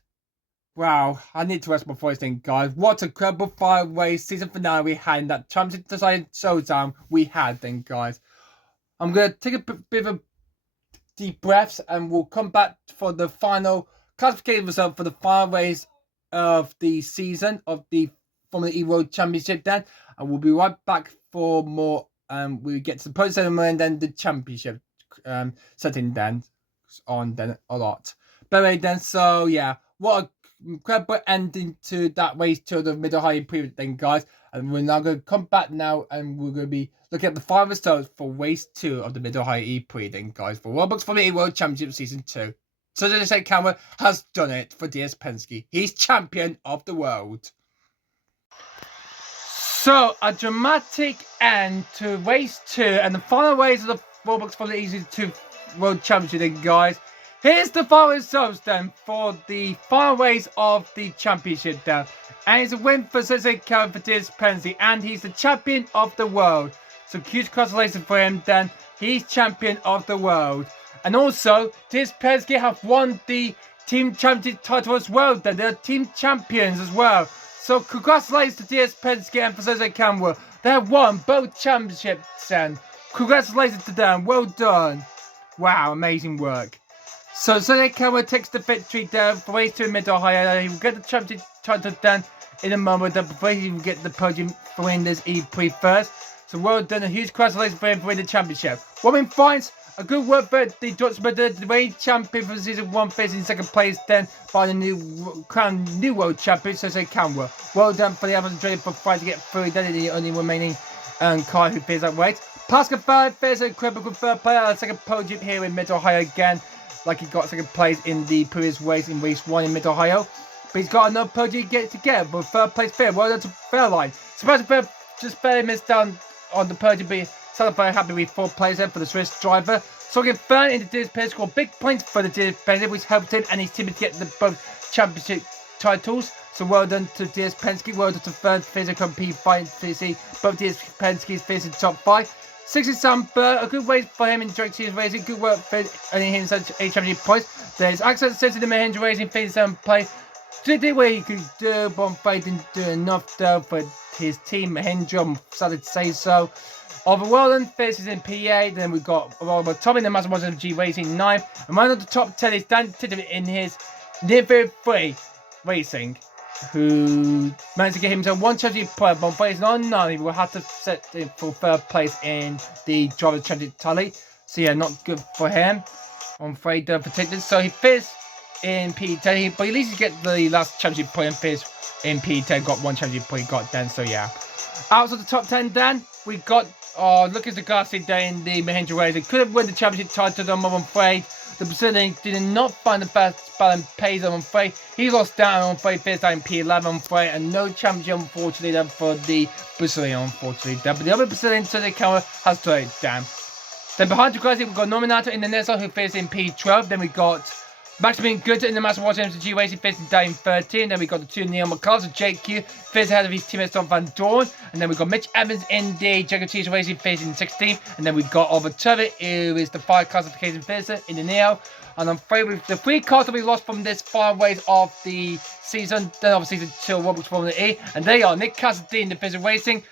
wow, I need to rest my voice then, guys. What a incredible final race season finale we had in that championship decided showdown we had then, guys. I'm going to take a bit of deep breaths and we'll come back for the final classification result for the final race of the season of the Formula E World Championship then. And we'll be right back for more. We get to the podium ceremony and then the championship setting then on then a lot. But anyway then, so yeah, what a incredible ending to that race to the middle high period then, guys. And we're now going to come back now and we're going to be looking at the final results for race 2 of the middle high E-Prix then, guys, for Roblox Formula E World Championship Season 2. So Sergio Cameron has done it for DS Penske. He's champion of the world. So a dramatic end to race 2 and the final race of the Roblox Formula E Season 2 World Championship then, guys. Here's the final results then for the final race of the championship then. And it's a win for Sergio Cameron for DS Penske, and he's the champion of the world. So huge congratulations for him then. He's champion of the world. And also, DS Penske have won the team championship title as well then. They're team champions as well. So congratulations to DS Penske and for Sergio Cameron. They have won both championships then. Congratulations to them. Well done. Wow, amazing work. So Sergio Cameron takes the victory down for race 2 in Mid-Ohio. He will get the championship title down in a moment, before he will get the podium for winning this E-Prix first. So well done, a huge congratulations for him for winning the championship. Robin finds a good work for the Dutchman, the reigning champion for season 1, finishing in 2nd place then by the new world champion, Sergio Cameron. Well done for the Amazon Trader for fighting to get through. Then the only remaining car who feels that weight. Pascal Third fares an incredible good third player on the 2nd podium here in Mid-Ohio again. Like he got 2nd place in the previous race in race 1 in Mid-Ohio. But he's got another podium to get with 3rd place fair. Well done to Fairline. Sebastian Fair just barely missed down on the podium, but still very happy with 4th place there for the Swiss driver. So again, 3rd in the DS Penske, scored big points for the DS Penske, which helped him and his team to get the both championship titles. So well done to DS Penske. Well done to 3rd physical P5 to both DS Penske's finishing top 5. 6th Sam Burr, a good race for him in direct series racing. Good work for earning him such a championship points. There's excellent sense in the Mahindra racing, finishing 7th place. Did it where he could do, but Faye didn't do enough though for his team, Mahindra, decided to say so. Over Roland, fifth is in PA. Then we've got Robert Tommy, the Master Watch of G Racing, 9th. And right on the top 10 is Dan Titter in his Near 3 Racing, who managed to get himself one championship point, but unfortunately on 9. He will have to set it for 3rd place in the Driver Championship tally. So yeah, not good for him. I'm afraid particularly. So he finished in P10, but at least he get the last championship point and finished in P10, got one championship point, got then. So yeah. Out of the top 10 then, we got Lucas Degassi there in the Mahindra race. He could have won the championship title, though, I'm afraid. The Brazilian did not find the best balance pace, I'm afraid. He lost down, I'm afraid, first time in P11, I'm afraid, and no championship, unfortunately, then for the Brazilian, unfortunately. Then. But the other Brazilian to the camera has straight down. Then behind Degassi, we've got Nominato in the Nestle, who finished in P12. Then we got Maximilian Good in the Master Watch MCG Racing, finished in 13. Then we got the two Neil McCullough, JQ, finished ahead of his teammate Tom Van Dorn. And then we got Mitch Evans in the Jaguar Cheese Racing, finished in 16th. And then we got Oliver Turvey, who is the 5 classification finisher in the Neo. And I'm afraid with the 3 cars that we lost from this 5 race of the season, then obviously the 2 Roblox Formula E. And they are Nick Cassidy in the Fizzle Racing,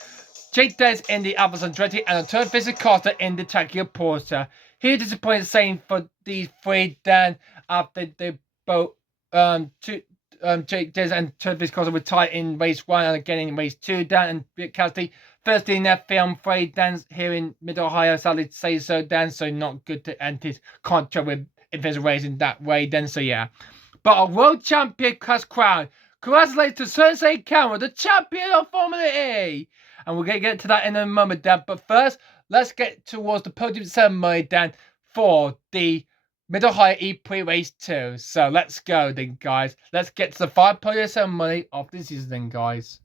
Jake Dez in the Alphas Andretti, and a third Fizzle Carter in the Tacchio Porter. He disappointed saying for these 3 then after they both Jake Dez and third Fizzle Carter were tied in race 1 and again in race 2. Dan and Nick Cassidy firstly in their film, afraid Dan's here in Mid Ohio, sadly to say so, Dan, so not good to end his contract with Fizzle Racing that way then, so yeah. But a world champion has crowned. Congratulations to Cersei Cameron, the champion of Formula E. And we're going to get to that in a moment, Dan. But first, let's get towards the podium ceremony, Dan, for the Mid-Ohio E-PRIX Race 2. So let's go then, guys. Let's get to the 5 podium ceremony of this season then, guys.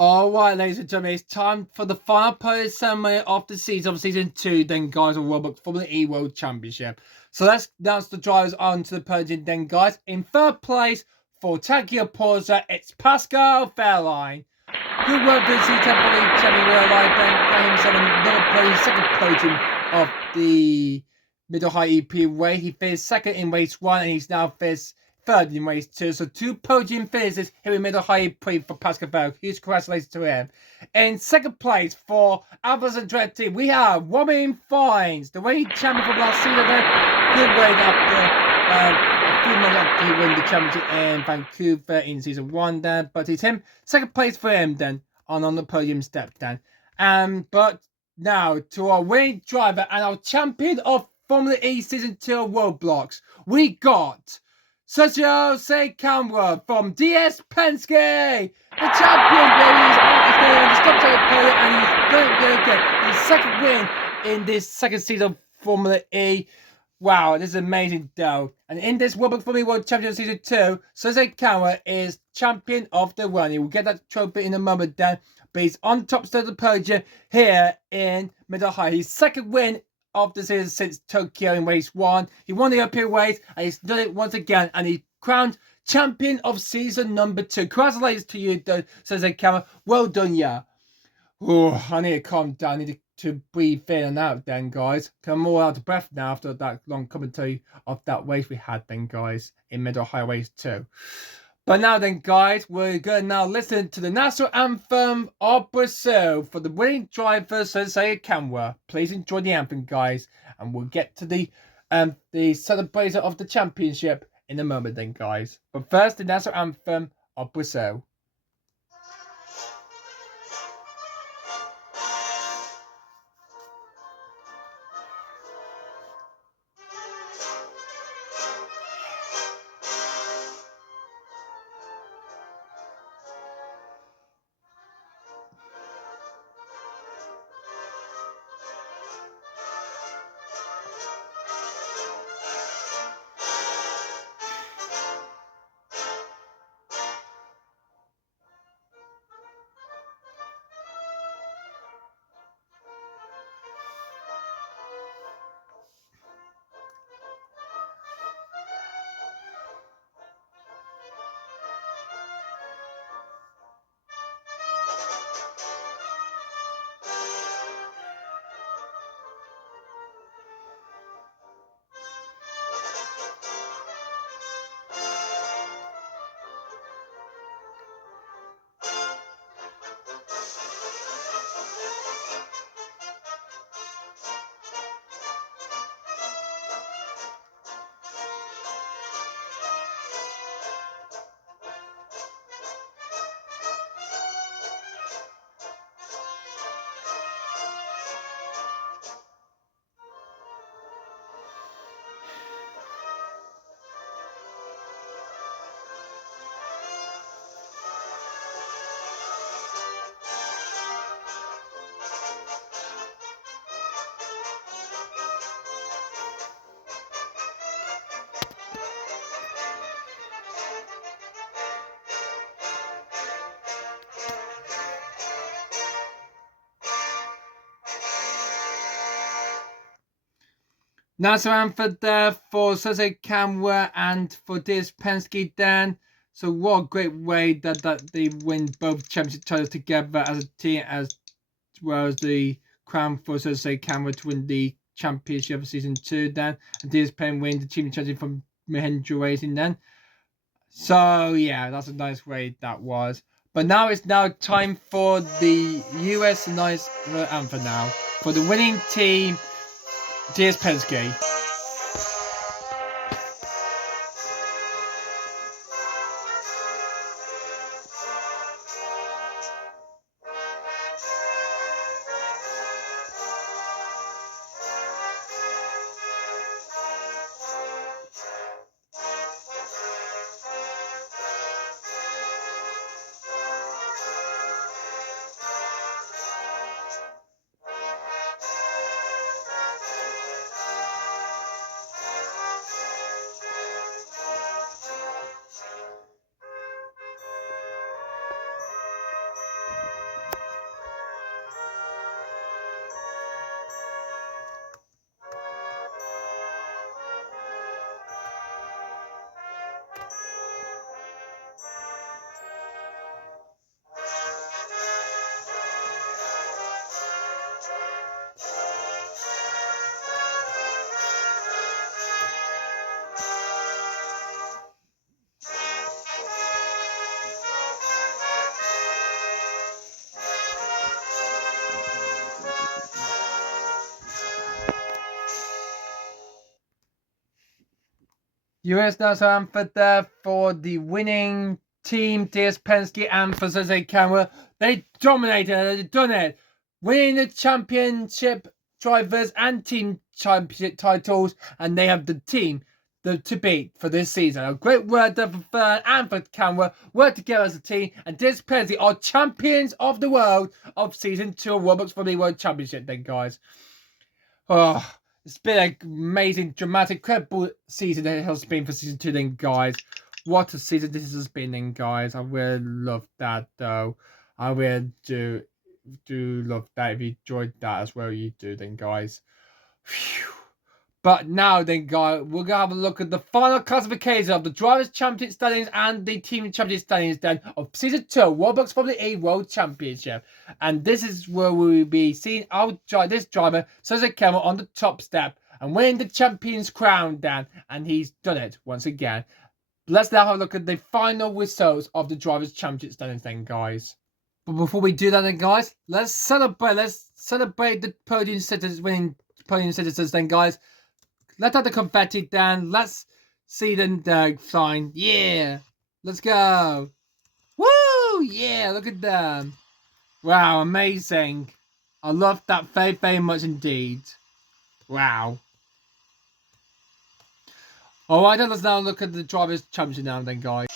Alright, ladies and gentlemen, it's time for the final podium ceremony of the season, of Season 2, then, guys, of Roblox Formula E World Championship. So let's announce the drivers onto the podium then, guys. In 3rd place, for Tacchio Porter, it's Pascal Fairline. Good work for the C10 for the champion real life, then got himself another podium, 2nd podium of the Mid-Ohio E-PRIX race. He finished 2nd in race 1 and he's now finished 3rd in race 2. So 2 podium finishes here in Mid-Ohio E-PRIX for Pascal Fairline. Huge congratulations to him. In 2nd place for Alphas Andretti, we have Robin Fines, the reigning champion from last season. Good way after a few months after he won the championship in Vancouver in Season 1 then. But it's him, 2nd place for him then, on the podium step then. But now to our winning driver and our champion of Formula E Season 2 of Roblox, we got Sergio Camera from DS Penske, the champion, baby. He's going on the stop track podium and he's going to get his 2nd win in this 2nd season of Formula E. Wow, this is amazing, though. And in this Roblox Formula World Championship Season 2, Sergio Camera is champion of the run. He will get that trophy in a moment, then. But he's on top of the podium here in Mid-Ohio. His 2nd win of the season since Tokyo in race 1. He won the European race and he's done it once again. And he crowned champion of season number 2. Congratulations to you, though, Sergio Camera. Well done, yeah. Oh, I need to calm down. I need to breathe in and out then, guys. I'm all out of breath now after that long commentary of that race we had then, guys, in Mid-Ohio race 2. But now then, guys, we're going to now listen to the national anthem of Brazil for the winning driver, Sergio Camera. Please enjoy the anthem, guys, and we'll get to the celebration of the championship in a moment then, guys. But first, the national anthem of Brazil. Nice round for there for Jose Camwa and for Diaz Penske then. So what a great way that they win both championship titles together as a team, as well as the crown for Jose Camwa to win the championship of season 2 then, and Diaz Penn win the team championship from Mahindra Racing then. So yeah, that's a nice way that was. But now it's time for the US nice anthem now for the winning team, Diaz Penske. US national anthem there for the winning team, Diaz Penske and for Jose Camwa. They dominated, they've done it. Winning the championship drivers and team championship titles, and they have the team to beat for this season. A great word there for Fern and for Camwa. Work together as a team, and Diaz Penske are champions of the world of season 2 of Roblox for the World Championship then, guys. Oh, it's been an amazing, dramatic, incredible season it has been for season 2 then, guys. What a season this has been then, guys. I really love that, though. I really do love that. If you enjoyed that as well, you do then, guys. Phew. But now then, guys, we're going to have a look at the final classification of the Drivers' Championship standings and the Team Championship standings then of Season 2 Roblox Formula E World Championship. And this is where we will be seeing this driver, Jose Camwa, on the top step and winning the champion's crown then. And he's done it once again. Let's now have a look at the final results of the Drivers' Championship standings then, guys. But before we do that then, guys, let's celebrate the podium sitters winning podium citizens then, guys. Let's have the confetti down. Let's see the sign. Yeah. Let's go. Woo! Yeah, look at them. Wow, amazing. I love that very, very much indeed. Wow. Alright, then let's now look at the Drivers' Championship now then, guys.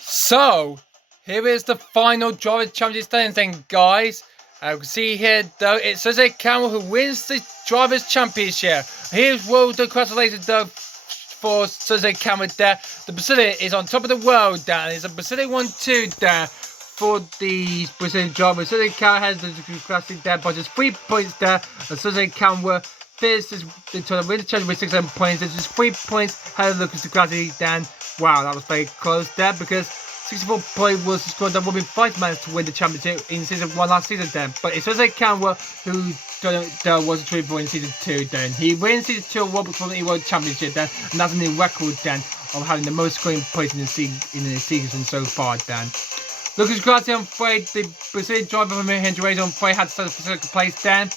So, here is the final Drivers' Championship standings then, guys. You can see here, though, it's Jose Camwa who wins the Drivers' Championship. Here's world congratulations, though, for Jose Camwa there. The Brazilian is on top of the world there, and it's a Brazilian 1-2 there for the Brazilian driver. Jose Camwa has the classic there by just 3 points there, and Jose Camwa finishes the tournament with the challenge with 6 points. There's just 3 points ahead of Lucas Classic then. Wow, that was very close there because 64 point was the score that would be 5 minutes to win the championship in season 1 last season then. But it's Jose Camwa who was a true point in season 2 then. He wins season 2 of Roblox for the World Championship then, and that's a new record then of having the most scoring points in the season so far then. Lucas Grassi on Frey, the Brazilian driver from Mahindra Racing on Frey had started for second place then.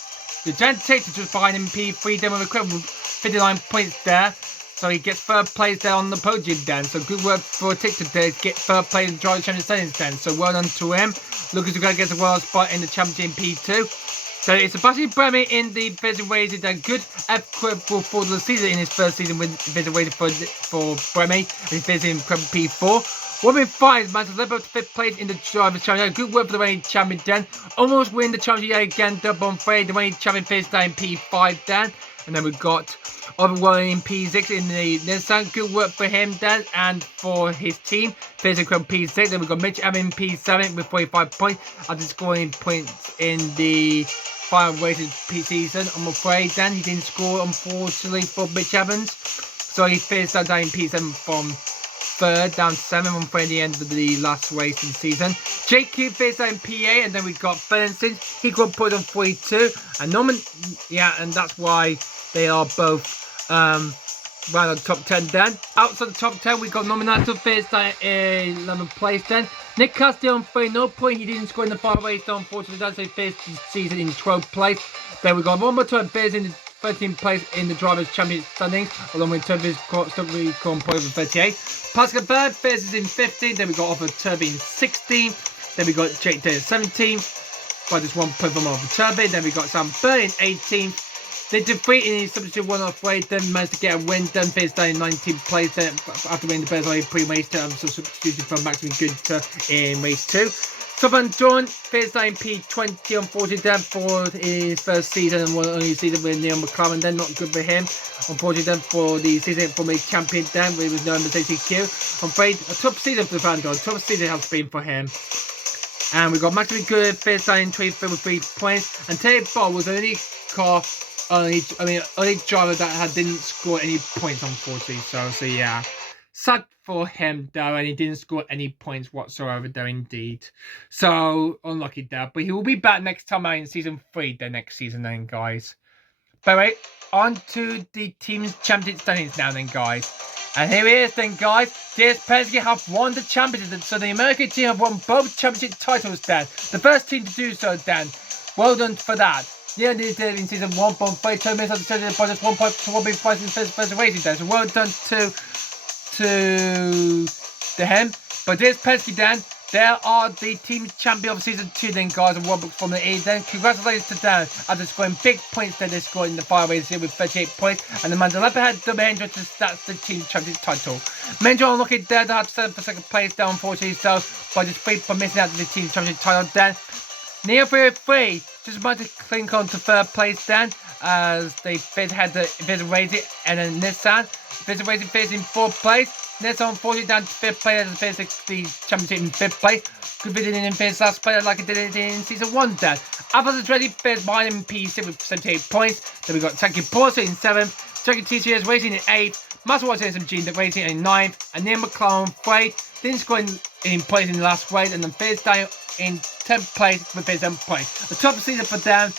The Giant Tictor just behind him P3 then with equivalent 59 points there. So he gets third place there on the podium then. So good work for Tictor there to get third place in the Driver Championship standings then. So well done to him. Lucas Grassi gets a world spot in the championship in P2. So it's Sebastian Bremy in the Vision Racing then. Good equitable for the season in his first season with Vision Racing for Bremy. And he's Vision P4. Women 5 managed to live up to 5th place in the Drivers' Championship. Good work for the reigning champion then. Almost win the championship again. Double on Frey. The reigning champion finished down in P5 then. And then we've got Overwhelming in P6 in the Nissan. Good work for him then and for his team. Finishing from P6. Then we've got Mitch Evans in P7 with 45 points. After scoring points in the 5 races pre-season. I'm afraid then he didn't score, unfortunately, for Mitch Evans. So he finished that down in P7 from 3rd down to 7th, I'm afraid, at the end of the last race of the season. Jake Cube finished that in P8, and then we got Bernstein. He got put on 42. And Norman, yeah, and that's why they are both right on the top 10 then. Outside the top 10, we got Nominato finished in 11th place then. Nick Castillo on 3, no point. He didn't score in the final race, so unfortunately, that's a finished the season in 12th place. Then we got Rombo finished in the 13th place in the Drivers' Championship standings, along with Turbi's Stubby Cornpoint with 38. Pascal Bird finishes in 15th. Then we got Offer Turby in 16th. Then we got Jake Taylor 17th. By just 1 point from Offer Turby. Then we got Sam Bird in 18th. They defeated in substitute 1 off race, then managed to get a win. Then finished down in 19th place then, after winning the Bears only pre-race to so substituted from Maximum Good in race 2. Southern John finished down in P20, unfortunately, then for his first season and only season with Neil McLaren. Then not good for him, unfortunately, then for the season for me champion. Then it was known as ACQ. I'm afraid a tough season for Van John, tough season has been for him. And we got Maximum Good finished down in 23rd with 3 points. And Terry Ball was the only car. Only driver that didn't score any points, unfortunately. So yeah, sad for him though, and he didn't score any points whatsoever though, indeed. So unlucky there, but he will be back next time out in season 3, the next season then, guys. But anyway, on to the team's championship standings now then, guys. And here it is then, guys. DS Penske have won the championship, so the American team have won both championship titles then. The first team to do so then. Well done for that. Yeah, they did in season 1, but 32 minutes on the season by just 1 point to 1 being fighting in first racing day. So well done to him. But this Penske then, they are the team champion of season 2 then, guys, of Roblox Formula E then. Congratulations to them after scoring big points then. They scored in the final race here with 38 points. And the man left ahead the Mahendra to start the team championship title. Mahendra unlucky there to have to settle for 2nd place down, unfortunately, so by just 3 for missing out the team championship title then. Neo 303 just about to clink on to 3rd place then, as they had the Visit Racing and then Nissan. Visit Racing finished in 4th place. Nissan unfortunately down to 5th place and finished the championship in 5th place. Good Visit in finished last place like it did in season 1 then. Alpha is ready finished behind him P6 with 78 points. Then we got Taki Porsche in 7th, Taki TCS Racing in 8th, Master Watch SMG Racing in 9th, and Neil McLaren 3rd. Didn't score in place in the last race, and then finished down in 10th place with his points. The top season for them,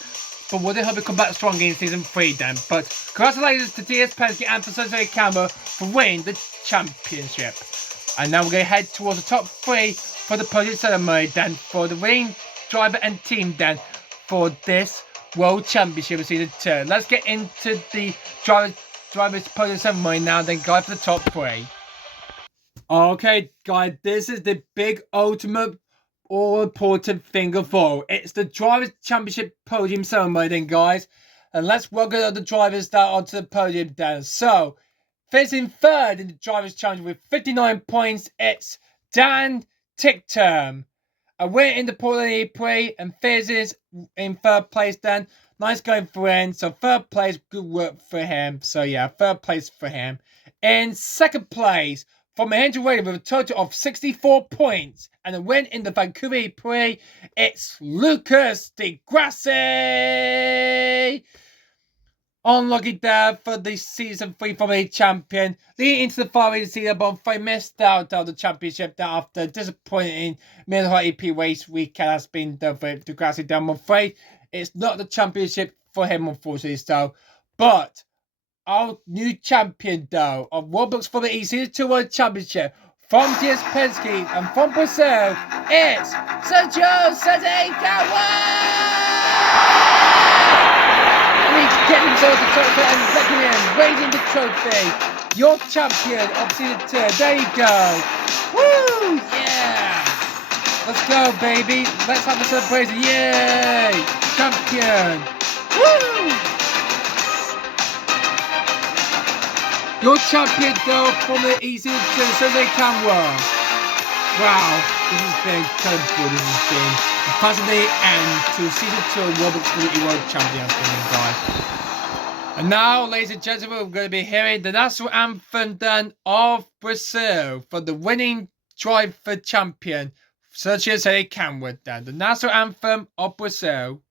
but will they hope to come back strong in season 3 then. But congratulations to DS Penske and for Sunday Camera for winning the championship. And now we're going to head towards the top 3 for the podium ceremony then, for the winning driver and team then for this World Championship of season 2. Let's get into the driver's podium ceremony now then, guys, for the top 3. Okay, guys, this is the big ultimate all-important thing of all. It's the Drivers' Championship podium ceremony then, guys. And let's welcome the drivers that are onto the podium then. So, finishing 3rd in the Drivers' Championship with 59 points, it's Dan Tickterm. A win in the Portland E-PRIX and finishes in 3rd place then. Nice going for him. So 3rd place, good work for him. So yeah, 3rd place for him. In 2nd place, from Mahendra Radio with a total of 64 points and a win in the Vancouver E-PRIX, it's Lucas Di Grassi. Unlucky there for the season 3 Formula E champion. Leading into the final race season, but they missed out on the championship that after disappointing mid-high EP race weekend has been done for Di Grassi. I'm afraid it's not the championship for him, unfortunately. So, but our new champion, though, of Roblox for the E Season 2 World Championship from DS Penske and from Brazil, it's Sergio Sazekawa! And he's getting himself the trophy and letting him, raising the trophy. Your champion of Season 2. There you go. Woo! Yeah! Let's go, baby. Let's have a celebration. Yay! Champion! Woo! Your champion, though, from the easy to Sunday Camera. Wow, this has been incredible. This has been a fascinating end to season 2 of Roblox for the World Champions, guys. And now, ladies and gentlemen, we're going to be hearing the national anthem then of Brazil for the winning driver champion, Sergio Camera. Then the national anthem of Brazil.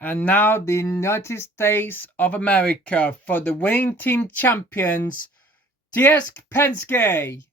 And now the United States of America for the winning team champions, DS Penske.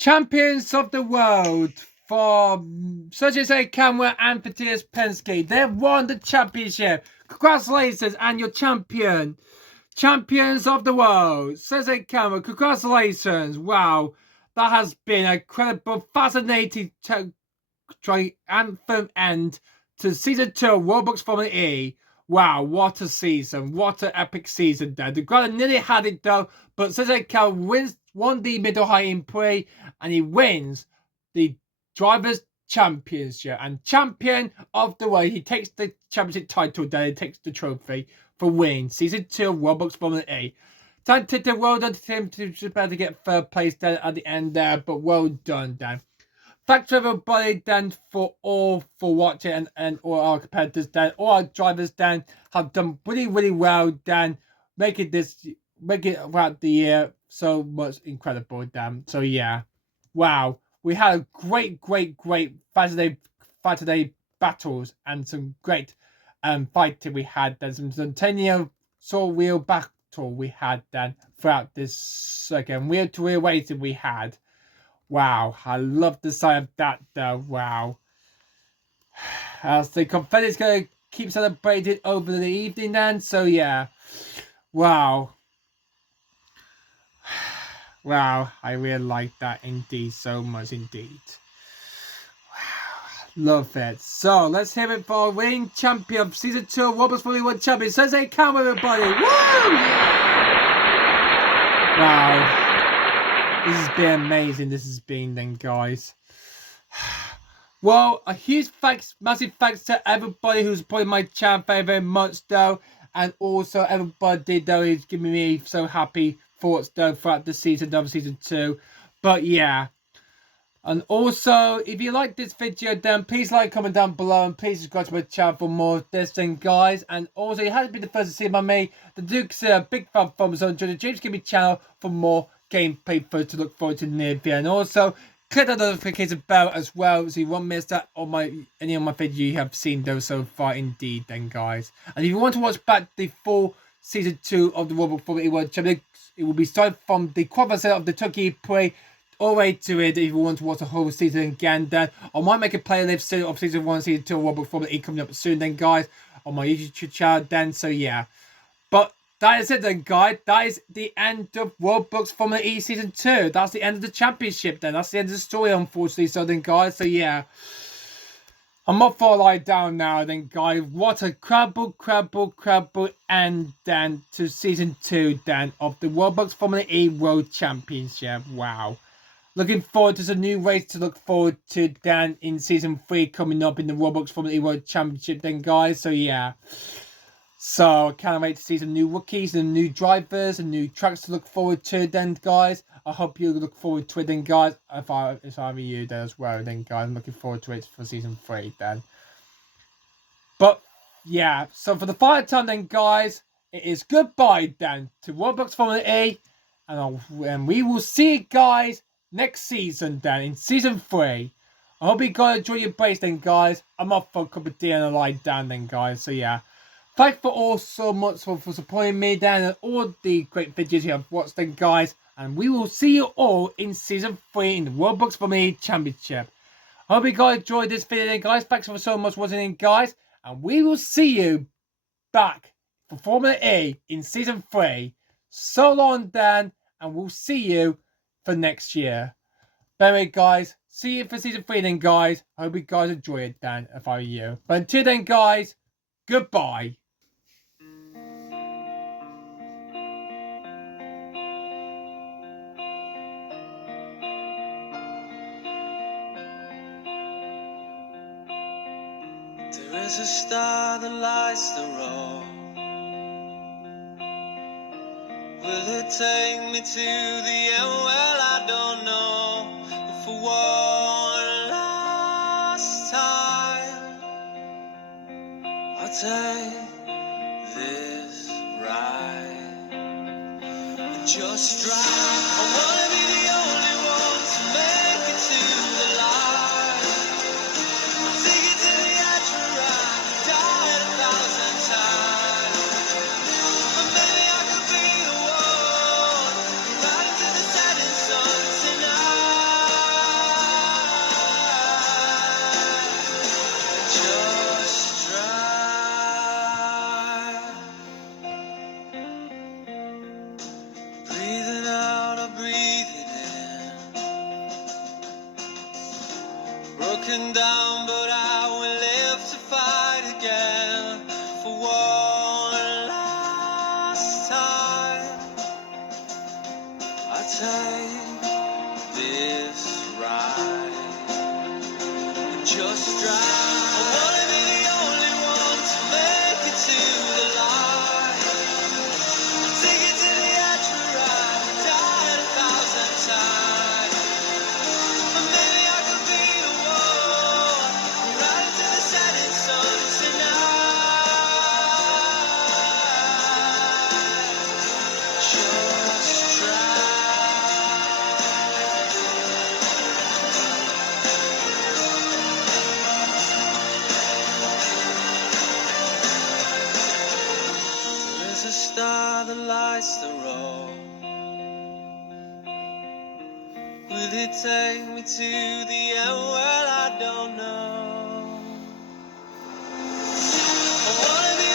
Champions of the world for Sergio Cameron and DS Penske. They've won the championship. Congratulations, and your champion. Champions of the world. Sergio Cameron, congratulations. Wow. That has been a incredible, fascinating triumphant end to season 2 of Roblox Formula E. Wow, what a season. What an epic season there. The Grana nearly had it though, but Sergio Cameron won the middle high in Prix, and he wins the Drivers' Championship. And champion of the world, he takes the championship title there, he takes the trophy for winning season 2 of Roblox Formula E. Well done to him to better get third place there at the end there, but well done, Dan. Thanks to everybody then for watching, and all our competitors then, all our drivers then have done really well then, make it throughout the year so much incredible then. So yeah, wow, we had a great Saturday battles and some great fighting we had then, some 10-year saw wheel battle we had then throughout this again wheel to wheel racing we had. Wow, I love the sight of that though. Wow. As the confetti's going to keep celebrated over the evening then. So yeah. Wow. Wow, I really like that indeed, so much indeed. Wow, love it. So let's hear it for winning champion of season 2 of Roblox Formula 1 champion. So say come everybody. Woo! Wow. This has been amazing. This has been then, guys. Well, a huge thanks, massive thanks to everybody who's supporting my channel very much though, and also everybody though who's giving me so happy thoughts though throughout the season of season 2. But yeah, and also if you like this video, then please like, comment down below, and please subscribe to my channel for more of this thing, guys. And also, you haven't been the first to see by me, the Duke's a big fan thumbs up, join the James Gaming channel for more gameplay footage to look forward to near video, and also click that notification bell as well so you won't miss that on any of my videos you have seen those so far indeed then, guys. And if you want to watch back the full season 2 of the Roblox Formula World Championship, it will be started from the qualifier of the Turkey Prix all the way to it. If you want to watch the whole season again, then I might make a playlist soon of season 1 season 2 of Roblox Formula E coming up soon then, guys, on my YouTube channel then. So yeah, but that is it then, guys. That is the end of Roblox Formula E Season 2. That's the end of the championship then. That's the end of the story, unfortunately. So then, guys, so yeah. I'm up for a lie down now then, guys. What a incredible end then to Season 2 then of the Roblox Formula E World Championship. Wow. Looking forward to some new race to look forward to then in Season 3 coming up in the Roblox Formula E World Championship then, guys. So yeah. So I can't wait to see some new rookies and new drivers and new tracks to look forward to then, guys. I hope you look forward to it then, guys. If I were you then as well then, guys. I'm looking forward to it for season 3 then. But yeah, so for the final time then, guys, it is goodbye then to Roblox Formula E, and we will see you guys next season then in season 3 I hope you guys enjoy your breaks then, guys. I'm off for a cup of tea and a lie down then, guys. So yeah. Thanks for all so much for supporting me then and all the great videos you have watched then, guys. And we will see you all in Season 3 in the Roblox for Me Championship. I hope you guys enjoyed this video then, guys. Thanks for so much watching in, guys. And we will see you back for Formula E in Season 3. So long then, and we'll see you for next year. But anyway, guys, see you for Season 3 then, guys. I hope you guys enjoy it then, if I were you. But until then, guys, goodbye. There is a star that lights the road. Will it take me to the end? Well, I don't know. But for one last time, I'll take this ride and just drive. I wanna be the only one to make it to the light. Take it to the edge where I died 1,000 times. But maybe I could be the one right into the setting sun tonight. Just drive. Breathing out or breathing in. Broken down, but I will live to fight again. For one last time, I take this ride and just drive. I wanna be the only one to make it to the light. Take it to the edge where I died 1,000 times. But maybe I could be the one right into the setting sun tonight. Just drive. There is a star that lights the road. Will it take me to the end? Well, I don't know. I wanna be